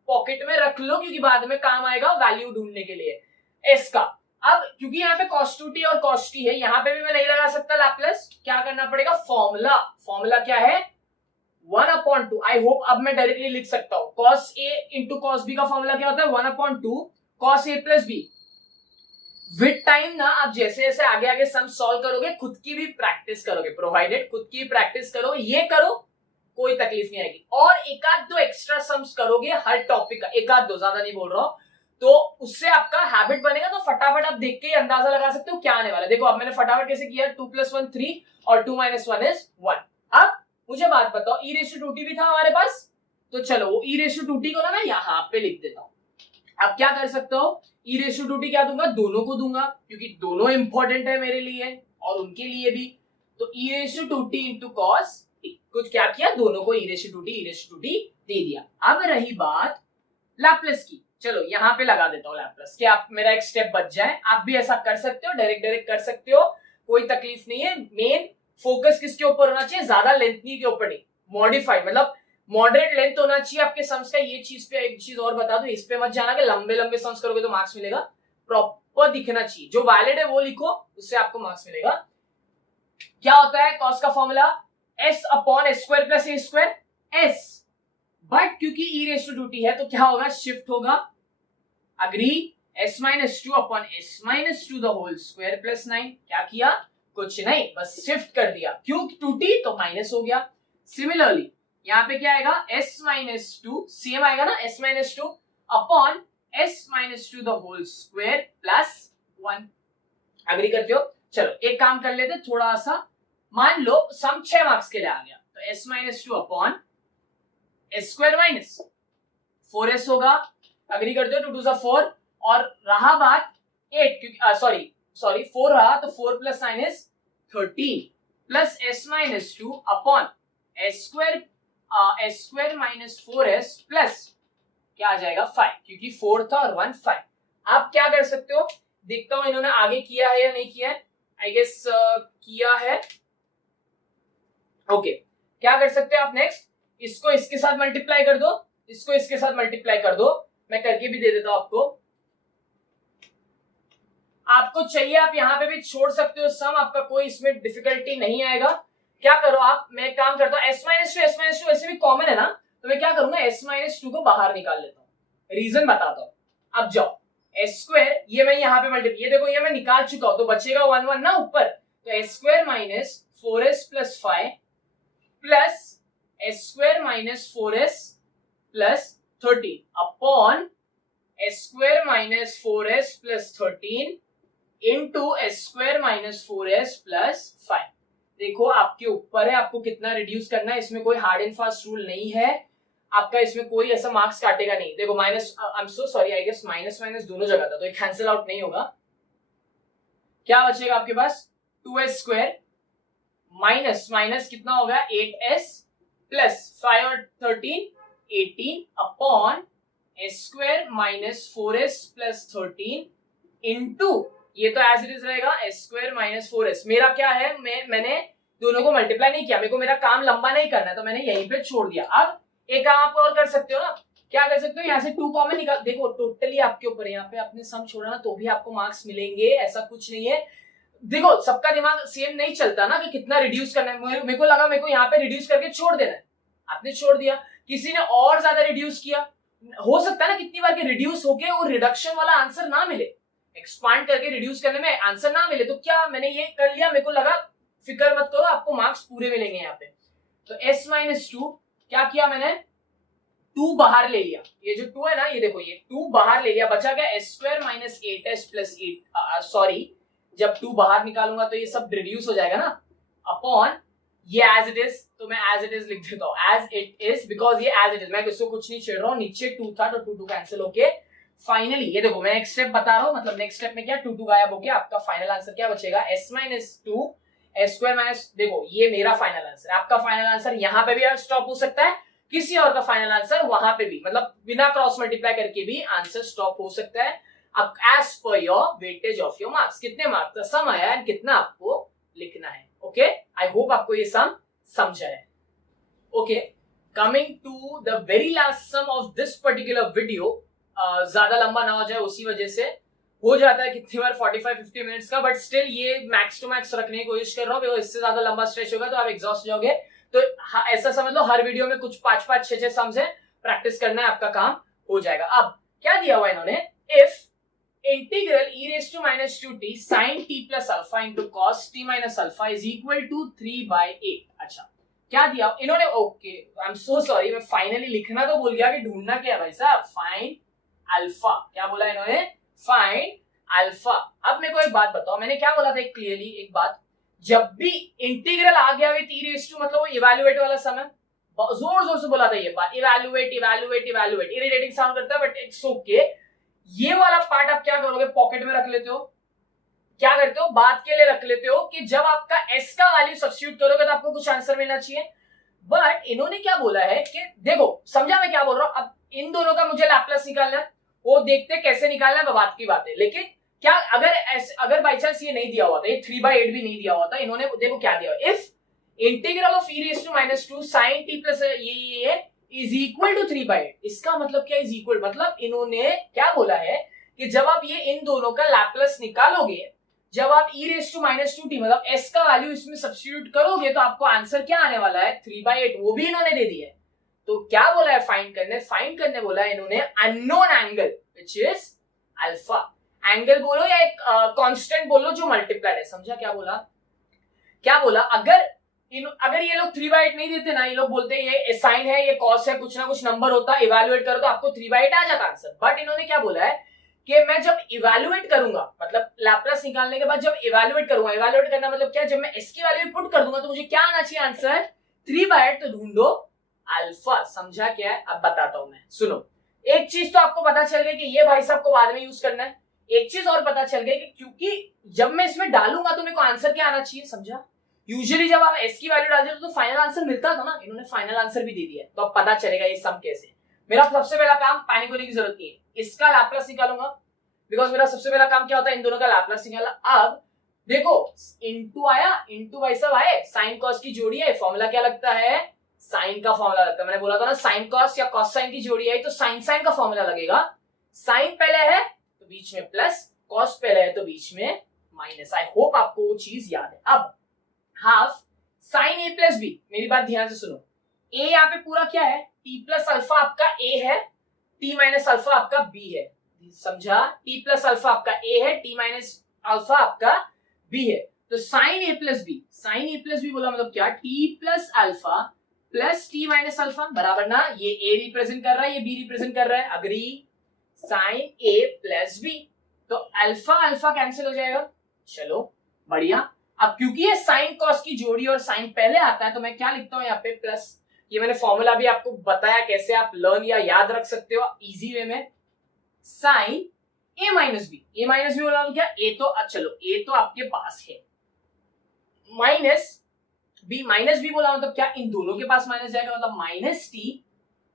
पॉकेट में रख लो क्योंकि बाद में काम आएगा वैल्यू ढूंढने के लिए s का। अब क्योंकि यहाँ पे cos 2t और cos t है, यहाँ पे भी मैं नहीं लगा सकता लैपलेस, क्या करना पड़ेगा, फॉर्मूला क्या है 1/2। आई होप अब मैं डायरेक्टली लिख सकता हूं, cos a into cos b का फॉर्मूला क्या होता है 1/2 cos a plus b। With time ना आप जैसे जैसे आगे आगे सम सॉल्व करोगे खुद की भी प्रैक्टिस करोगे, प्रोवाइडेड खुद की प्रैक्टिस करो, ये करो कोई तकलीफ नहीं आएगी, और एक आध दो एक्स्ट्रा सम्स करोगे हर टॉपिक का, एक आध दो, ज्यादा नहीं बोल रहा हूं, तो उससे आपका हैबिट बनेगा, तो फटाफट आप देख के ही अंदाजा लगा सकते हो क्या आने वाला है। देखो अब मैंने फटाफट कैसे किया, 2 + 1 3 और 2 - 1 is 1। अब मुझे बात बताओ, e रेज़ टू 2t भी था हमारे पास, तो चलो वो e रेज़ टू 2t को ना मैं यहाँ पे लिख देता हूँ। अब क्या कर सकते हो, e रेज़ टू 2t क्या दूंगा, दोनों को दूंगा क्योंकि दोनों इंपॉर्टेंट है मेरे लिए और उनके लिए भी, तो e raise to 2t into cos t, कुछ क्या किया, दोनों को e रेज़ टू 2t दे दिया। अब रही बात लैपलेस की, चलो यहाँ पे लगा देता हूँ लैपलेस, कि आप मेरा एक स्टेप बच जाए, आप भी ऐसा कर सकते हो, डायरेक्ट कर सकते हो, कोई तकलीफ नहीं है। मेन फोकस किसके ऊपर होना चाहिए, ज्यादा लेंथनी के ऊपर नहीं, मॉडिफाइड मतलब मॉडरेट लेंथ होना चाहिए आपके सम्स का। ये चीज पे एक चीज और बता दो, इस पे मत जाना कि लंबे लंबे सम्स करोगे तो मार्क्स मिलेगा, प्रॉपर दिखना चाहिए, जो वैलिड है वो लिखो, उससे आपको मार्क्स मिलेगा। क्या होता है cos का formula, s upon s square plus a square s, but क्योंकि e रेज़ टू 2t है तो क्या होगा, शिफ्ट होगा, agree, s - 2 upon s - 2 the whole square plus 9। क्या किया, कुछ नहीं, बस शिफ्ट कर दिया, क्यों 2t तो माइनस हो गया। सिमिलरली यहाँ पे क्या आएगा, s - 2 सेम आएगा ना, s - 2 upon s - 2 the whole square plus 1। Agree करते हो, चलो एक काम कर लेते, थोड़ा सा मान लो सम 6 मार्क्स के लिए आ गया, तो s - 2 upon s square minus 4s होगा, अग्री करते हो, 2 2 4, और रहा बात 8, क्योंकि सॉरी 4 रहा, तो 4 + 9 is 13 plus s - 2 upon s square minus 4s plus क्या आ जाएगा 5, क्योंकि 4 था और 1 5, आप क्या कर सकते हो, देखता हूं इन्होंने आगे किया है या नहीं किया है, आई गेस किया है। ओके, क्या कर सकते हो आप नेक्स्ट, इसको इसके साथ मल्टीप्लाई कर दो, इसको इसके साथ मल्टीप्लाई कर दो, मैं करके भी दे देता हूं आपको। आपको चाहिए आप यहां पे भी छोड़ सकते हो सम, आपका कोई इसमें डिफिकल्टी नहीं आएगा। क्या करो आप, मैं एक काम करता हूं, s माइनस टू वैसे भी कॉमन है ना, तो मैं क्या करूंगा s माइनस टू को बाहर निकाल लेता हूं, रीजन बताता हूं। अब जाओ एस स्क्वायर, ये मैं यहाँ पे मल्टीप्लाई, ये देखो ये मैं निकाल चुका हूं, तो बचेगा 1 1 ना ऊपर, तो S square minus 4s plus 5 plus S square minus 4s plus 13 upon S square minus 4s plus 13 into S square minus 4s plus 5। देखो आपके ऊपर है आपको कितना रिड्यूस करना है, इसमें कोई हार्ड एंड फास्ट रूल नहीं है आपका, इसमें कोई ऐसा मार्क्स काटेगा नहीं। देखो minus, I am so sorry, I guess minus minus दोनों जगह था, तो ये कैंसिल आउट नहीं होगा। क्या बचेगा आपके पास, 2s स्क्वायर माइनस माइनस कितना होगा 8s प्लस 5 और 13 18 upon S square minus 4s plus 13 into, ये तो एज इट इज रहेगा एस स्क्वायर माइनस 4s। मेरा क्या है, मैंने दोनों को मल्टीप्लाई नहीं किया, मेरे को मेरा काम लंबा नहीं करना, तो मैंने यहीं पे छोड़ दिया। अब एक काम आप और कर सकते हो ना, क्या कर सकते हो, यहाँ से 2 कॉमन निकाल, देखो टोटली आपके ऊपर है, यहाँ पे आपने सम छोड़ा ना तो भी आपको मार्क्स मिलेंगे, ऐसा कुछ नहीं है। देखो सबका दिमाग सेम नहीं चलता ना कि कितना रिड्यूस करना है, मेरे को लगा मेरे को यहाँ पे रिड्यूस करके छोड़ देना है, आपने छोड़ दिया, किसी ने और ज्यादा रिड्यूस किया, हो सकता है ना कितनी बार के रिड्यूस होके वो रिडक्शन वाला आंसर ना मिले, एक्सपांड करके रिड्यूस करने में आंसर ना मिले, तो क्या मैंने ये कर लिया, मेरे को लगा फिक्र मत करो आपको मार्क्स पूरे मिलेंगे यहाँ पे। तो s माइनस 2 क्या किया मैंने, 2 बाहर ले लिया, ये जो 2 है ना, ये देखो ये 2 बाहर ले लिया, बचा क्या S square minus 8s plus 8, sorry जब 2 बाहर निकालूंगा तो ये सब रिड्यूस हो जाएगा ना, अपॉन ये एज इट इज, तो मैं एज इट इज लिख देता हूं, एज इट इज, बिकॉज ये एज इट इज, मैं इसको कुछ नहीं छेड़ रहा हूं, नीचे 2 था तो 2 कैंसिल होके फाइनली ये देखो मैं नेक्स्ट स्टेप बता रहा हूं, मतलब नेक्स्ट स्टेप में क्या 2 गायब हो गया, आपका फाइनल आंसर क्या बचेगा, s minus 2 S square minus, देखो ये मेरा फाइनल आंसर है, आपका फाइनल आंसर यहाँ पे भी स्टॉप हो सकता है, किसी और का फाइनल आंसर वहां पे भी, मतलब बिना क्रॉस मल्टीप्लाई करके भी आंसर स्टॉप हो सकता है। अब as per your weightage of your marks, कितने मार्क्स का सम आया है, कितना आपको लिखना है। ओके, आई होप आपको ये सम समझा है। Okay, coming to the very last sum of this particular video, ज्यादा लंबा ना हो जाए उसी वजह से हो जाता है कितनी बार 45-50 मिनट्स का, बट स्टिल ये मैक्स टू मैक्स रखने की कोशिश कर रहा हूँ, इससे ज्यादा लंबा स्ट्रेच होगा तो आप एग्जॉस्ट हो जाओगे, तो ऐसा समझ लो हर वीडियो में कुछ 5-5 6-6 सम्स है, प्रैक्टिस करना है, आपका काम हो जाएगा। अब क्या दिया हुआ इन्होंने, if integral e raised to minus 2t sin t plus alpha into cos t minus alpha is equal to 3/8। अच्छा क्या दिया इन्होंने, okay I am so sorry, मैं फाइनली लिखना तो भूल गया कि ढूंढना क्या है भाई साहब, फाइंड अल्फा, क्या बोला इन्होंने, फाइंड अल्फा। अब मेरे को एक बात बताओ, मैंने क्या बोला था क्लियरली एक बात, जब भी इंटीग्रल आ गया विद e raised to, मतलब वो इवैल्यूएट वाला सम है, जोर जोर से बोला था ये बात, evaluate evaluate evaluate, irritating sound करता है बट इट्स ओके। ये वाला पार्ट आप क्या करोगे, पॉकेट में रख लेते हो, क्या करते हो बात के लिए रख लेते हो कि जब आपका s का वैल्यू सब्स्टिट्यूट करोगे तो आपको कुछ आंसर मिलना चाहिए, बट इन्होंने क्या बोला है कि देखो समझा मैं क्या बोल रहा हूं, अब इन दोनों का मुझे लैप्लास निकालना है, वो देखते कैसे निकालना है, बात की बात है, लेकिन क्या अगर बाई चांस ये नहीं दिया हुआ था, ये 3/8 भी नहीं दिया हुआ था, इन्होंने देखो क्या दिया, if integral of e raised to minus 2 sin t plus ये इज इक्वल टू 3/8, इसका मतलब क्या, इज इक्वल मतलब इन्होंने क्या बोला है कि जब आप ये इन दोनों का लैप्लास निकालोगे, जब आप e raised to minus 2t मतलब s का वैल्यू इसमें सब्स्टिट्यूट करोगे तो आपको आंसर क्या आने वाला है 3/8, वो भी इन्होंने दे दिया है। तो क्या बोला है फाइंड करने बोला है इन्होंने unknown angle which is alpha, angle बोलो या एक कांस्टेंट बोलो जो मल्टीप्लाइड है, समझा क्या बोला अगर ये लोग 3/8 नहीं देते ना, ये लोग बोलते ये साइन है ये कॉस है, कुछ ना कुछ नंबर होता, इवैल्यूएट करो तो आपको 3/8 आ जाता आंसर, बट इन्होंने क्या बोला है कि मैं जब इवैल्यूएट करूंगा, मतलब लैप्लास निकालने के बाद जब इवैल्यूएट करूंगा, इवैल्यूएट करना मतलब क्या, जब मैं इसकी वैल्यू पुट कर दूंगा तो मुझे क्या आना चाहिए आंसर 3/8, तो ढूंढो अल्फा, समझा क्या है, अब बताता हूं मैं, सुनो। एक चीज तो आपको पता चल गई कि ये भाई साहब को बाद में यूज करना है, एक चीज और पता चल गई कि क्योंकि जब मैं इसमें डालूंगा तो मेरे को आंसर क्या आना चाहिए, समझा, यूजुअली जब आप s की वैल्यू डालते हो तो फाइनल आंसर मिलता था ना, इन्होंने फाइनल आंसर भी दे दिया है, तो अब पता चलेगा ये सम कैसे। मेरा सबसे पहला काम पैनिक होने की जरूरत नहीं है, इसका लैप्लास निकालूंगा, बिकॉज मेरा सबसे पहला काम क्या होता है, इन दोनों का लैपलेस निकाला। अब देखो इनटू आया, इनटू भाई साहब आए, साइन कॉस की जोड़ी है, फॉर्मूला क्या लगता है, साइन का फॉर्मूला लगता है। मैंने बोला था ना साइन कॉस या कॉस साइन की जोड़ी आई तो साइन साइन का फॉर्मूला लगेगा। साइन पहले है तो बीच में प्लस, कॉस पहले है तो बीच में माइनस। आई होप आपको वो चीज याद है। अब हाफ साइन ए प्लस बी, मेरी बात ध्यान से सुनो, ए यहाँ पे पूरा क्या है, टी प्लस अल्फा आपका ए है, टी माइनस अल्फा आपका बी है, समझा। टी प्लस अल्फा आपका ए है, टी माइनस अल्फा आपका बी है। तो साइन ए प्लस बी, साइन ए प्लस बी बोला मतलब क्या, T plus alpha plus T minus alpha बराबर ना, ये ए रिप्रेजेंट कर रहा है, ये बी रिप्रेजेंट कर रहा है, अग्री। साइन ए प्लस बी, तो अल्फा अल्फा कैंसिल हो जाएगा, चलो बढ़िया। अब क्योंकि ये साइन कॉस की जोड़ी और साइन पहले आता है तो मैं क्या लिखता हूं यहाँ पे प्लस। ये मैंने फॉर्मूला भी आपको बताया कैसे आप लर्न या याद रख सकते हो इजी वे में। साइन ए माइनस बी, ए माइनस बी बोला क्या, ए तो चलो ए तो आपके पास है, माइनस बी बोला मतलब क्या, इन दोनों के पास माइनस जाएगा, मतलब minus t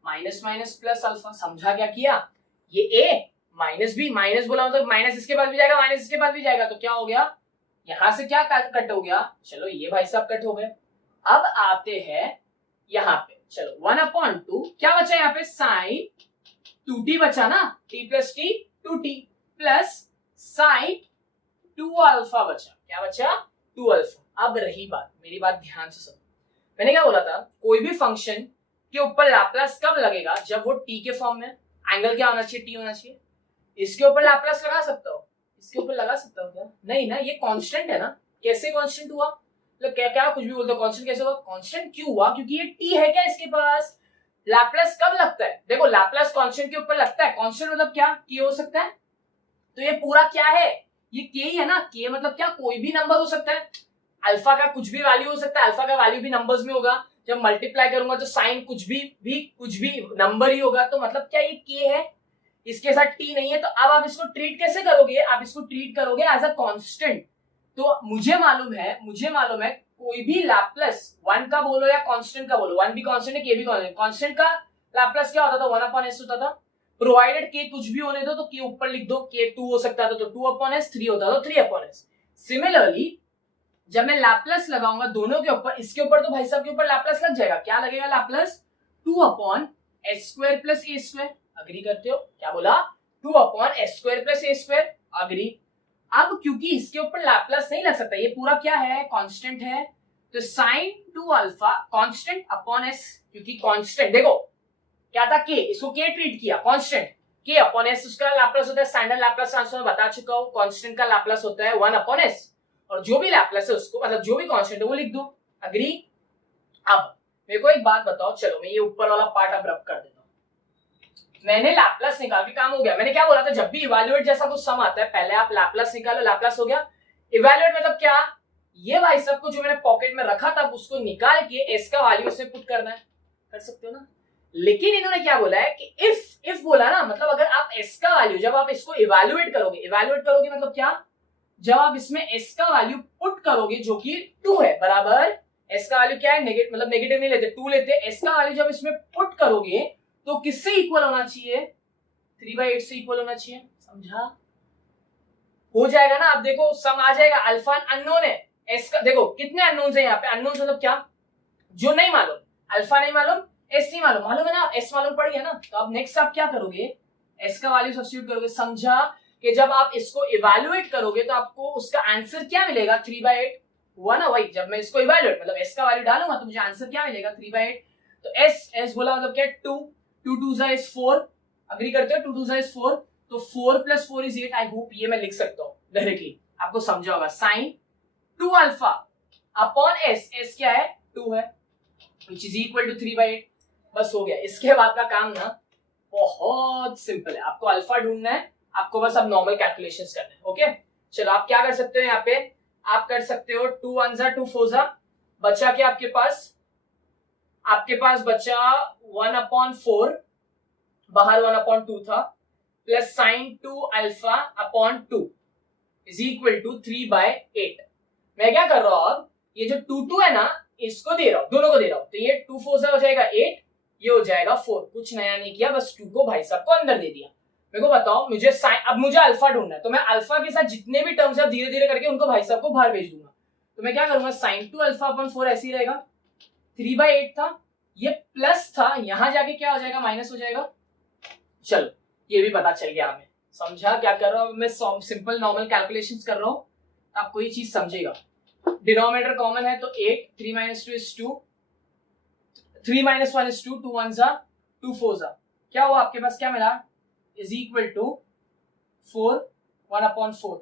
minus minus plus alpha. समझा क्या किया, ये ए माइनस बी, माइनस बोला मतलब माइनस इसके पास भी जाएगा, माइनस इसके पास भी जाएगा, तो क्या हो गया, यहां से क्या कट हो गया, चलो ये भाई साहब कट हो गए। अब आते हैं यहाँ पे, चलो 1/2 क्या बचा यहाँ पे, साइन 2t बचा ना, t plus T 2t plus sine 2 alpha बचा, क्या बचा 2 अल्फा। अब रही बात, मेरी बात ध्यान से सुनो, मैंने क्या बोला था, कोई भी फंक्शन के ऊपर लैप्लास कब लगेगा, जब वो t के फॉर्म में, एंगल क्या होना चाहिए, t होना चाहिए। इसके ऊपर लैप्लास लगा सकता हो, इसके ऊपर लगा सकता हो क्या, नहीं ना, ये कांस्टेंट है ना, कैसे कांस्टेंट हुआ, मतलब क्या कुछ भी बोलते हो, कांस्टेंट कैसे हुआ, कांस्टेंट क्यों हुआ, क्योंकि ये t है क्या इसके पास। लैप्लास कब लगता है, देखो लैप्लास कांस्टेंट के ऊपर लगता है, कांस्टेंट मतलब क्या, k हो सकता है, तो ये पूरा क्या है, ये k ही है ना, k मतलब क्या, कोई भी नंबर हो सकता है, अल्फा का कुछ भी वैल्यू हो सकता है, अल्फा का वैल्यू भी नंबर्स में होगा, जब मल्टीप्लाई करूंगा तो साइन कुछ भी नंबर ही होगा, तो मतलब क्या ये k है, इसके साथ t नहीं है, तो अब आप इसको ट्रीट कैसे करोगे, आप इसको ट्रीट करोगे एज अ कांस्टेंट। तो मुझे मालूम है कोई भी लैप्लास 1 का बोलो या कांस्टेंट का बोलो, 1 भी कांस्टेंट है, k भी कांस्टेंट, कांस्टेंट का लैप्लास क्या होता था, 1/s होता था, प्रोवाइडेड k कुछ भी होने दो तो k ऊपर लिख दो, k 2 हो सकता था तो 2/s, 3 होता था 3/s। सिमिलरली जब मैं लैप्लास लगाऊंगा दोनों के ऊपर, इसके ऊपर तो भाई साहब के ऊपर लैप्लास लग जाएगा, क्या लगेगा Laplace, 2/s² plus a²। Agree करते हो, क्या बोला, 2/s² प्लस a², अग्री। अब क्योंकि इसके ऊपर लैप्लास नहीं लग सकता, ये पूरा क्या है, कांस्टेंट है, तो sine 2 alpha constant upon s, क्योंकि कांस्टेंट देखो क्या था k, इसको k ट्रीट किया, कांस्टेंट k अपॉन s, उसका लैप्लास होता है, स्टैंडर्ड लैप्लास ट्रांसफॉर्म बता चुका हूं, कांस्टेंट का लैप्लास होता है 1/s, और जो भी लैप्लास है उसको, मतलब जो भी कांस्टेंट है वो लिख दो, अग्री। अब मेरे को एक बात बताओ, चलो मैं ये ऊपर वाला पार्ट अब रब कर देता हूं, मैंने लैप्लास निकाल के काम हो गया। मैंने क्या बोला था, जब भी इवैल्यूएट जैसा कुछ सम आता है पहले आप लैप्लास निकालो, लैप्लास हो गया। इवैल्यूएट मतलब क्या, ये भाई सब को जो मैंने पॉकेट में रखा था उसको निकाल के एस का वैल्यू इसमें पुट करना है, कर सकते हो ना। लेकिन इन्होंने क्या बोला है कि इफ बोला ना, मतलब अगर आप एस का वैल्यू, जब आप इसको इवैल्यूएट करोगे मतलब क्या, जब आप इसमें एस का वैल्यू पुट करोगे जो कि 2 है, बराबर एस का वैल्यू क्या है, नेगेटिव, मतलब नेगेटिव नहीं लेते, 2 लेते, एस का वैल्यू जब इसमें पुट करोगे तो किससे इक्वल होना चाहिए, 3/8 से इक्वल होना चाहिए, समझा, हो जाएगा ना। अब देखो सम आ जाएगा, अल्फा अननोन है, एस का देखो कितने अननोन्स है यहाँ पे, अननोन्स मतलब क्या, जो नहीं मालूम, अल्फा नहीं मालूम, एस नहीं मालूम, मालूम है ना, एस मालूम पड़ गया ना, तो अब नेक्स्ट आप क्या करोगे, एस का वैल्यू सब्स्टिट्यूट करोगे, समझा, कि जब आप इसको इवैल्यूएट करोगे तो आपको उसका आंसर क्या मिलेगा, 3/8 हुआ ना, वही जब मैं इसको इवैल्यूएट मतलब एस का वैल्यू डालूंगा तो मुझे आंसर क्या मिलेगा, 3/8। तो एस बोला मतलब क्या, 2 2 is 4, अग्री करते हो, 2 is 4, तो 4 + 4 is 8। आई होप ये मैं लिख सकता हूँ डायरेक्टली, आपको समझा होगा, साइन 2 अल्फा अपॉन एस क्या है, 2 है, which is equal to 3/8। बस हो गया। इसके बाद का काम ना बहुत सिंपल है, आपको अल्फा ढूंढना है, आपको बस अब नॉर्मल कैलकुलेशंस करना है। ओके चलो, आप क्या कर सकते हो यहाँ पे, आप कर सकते हो 2 1 2 4 बचा क्या आपके पास बचा 1/4, बाहर 1/2 था, plus sine 2 alpha upon 2 is equal to 3/8। मैं क्या कर रहा हूं, अब ये जो 2 है ना, इसको दे रहा हूं, दोनों को दे रहा हूं, तो ये 2 4 हो जाएगा 8, ये हो जाएगा 4, कुछ नया नहीं किया, बस 2 को भाई साहब को अंदर दे दिया। मेरे को बताओ, मुझे साइन, अब मुझे अल्फा ढूंढना है, तो मैं अल्फा के साथ जितने भी टर्म्स है धीरे धीरे करके उनको भाई साहब को बाहर भेज दूंगा। तो मैं क्या करूंगा, साइन 2 अल्फा अपॉन 4 ऐसे ही रहेगा, 3/8 था, ये प्लस था, यहां जाके क्या हो जाएगा, माइनस हो जाएगा। चलो ये भी पता चल गया हमें, समझा क्या कर रहा हूं मैं, सिंपल नॉर्मल कैलकुलेशंस कर रहा हूं, आपको ये चीज समझेगा। डिनोमिनेटर कॉमन है तो 8, 3 - 2 is 2, 3 - 1 is 2, 2 1 जा 2 4 जा, क्या हुआ आपके पास, क्या मिला, इज इक्वल टू 4, 1/4,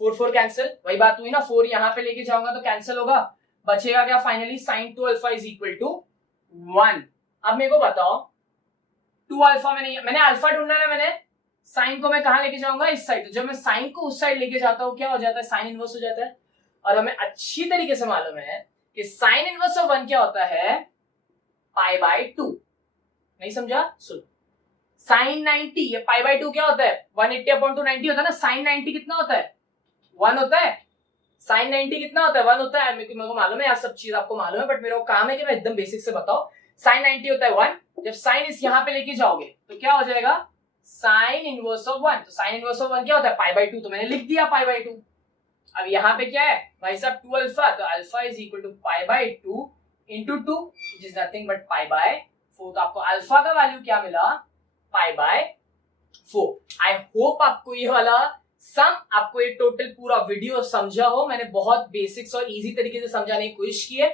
4 4 कैंसिल, वही बात हुई ना, 4 यहाँ पे लेके जाऊंगा तो कैंसिल होगा, बचेगा क्या finally, sine 2 alpha is equal to 1। अब मेरे को बताओ 2 अल्फा मैंने अल्फा ढूंढना है, मैंने साइन को मैं कहां लेके जाऊंगा, इस साइड, तो जब मैं साइन को उस साइड लेके जाता हूं क्या हो जाता है, साइन इनवर्स हो जाता है। और हमें अच्छी तरीके से मालूम है कि साइन इनवर्स ऑफ 1 क्या होता है, π/2। नहीं समझा, सुन, साइन 90, ये π/2 क्या होता है, 180/2 90 होता है ना, साइन 90 कितना होता है, 1 होता है, साइन 90 कितना होता है, 1 होता है। मेरे को मालूम है, यार सब चीज आपको मालूम है, बट मेरा काम है कि मैं एकदम बेसिक से बताओ। साइन 90 होता है 1, जब साइन इस यहाँ पे लेके जाओगे तो क्या हो जाएगा, साइन इनवर्स ऑफ 1, तो साइन इनवर्स ऑफ 1 क्या होता है, π/2, तो मैंने लिख दिया π/2। अब यहाँ पे क्या है भाई साहब, 2 अल्फा, तो alpha is equal to π/2 into 2 which is nothing but π/4, तो आपको अल्फा का वैल्यू क्या मिला, π/4। आई होप आपको ये वाला सम, आपको ये टोटल पूरा वीडियो समझा हो, मैंने बहुत बेसिक्स और इजी तरीके से समझाने की कोशिश की है।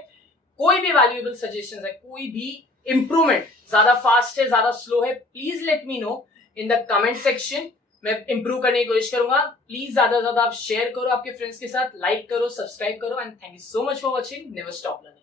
कोई भी वैल्यूएबल सजेशंस है, कोई भी इंप्रूवमेंट, ज्यादा फास्ट है ज्यादा स्लो है, please let me know in the comment section, मैं इंप्रूव करने की कोशिश करूंगा। प्लीज ज्यादा से ज्यादा आप शेयर करो आपके फ्रेंड्स के साथ, लाइक करो, सब्सक्राइब करो, and thank you so much for watching, never stop learning.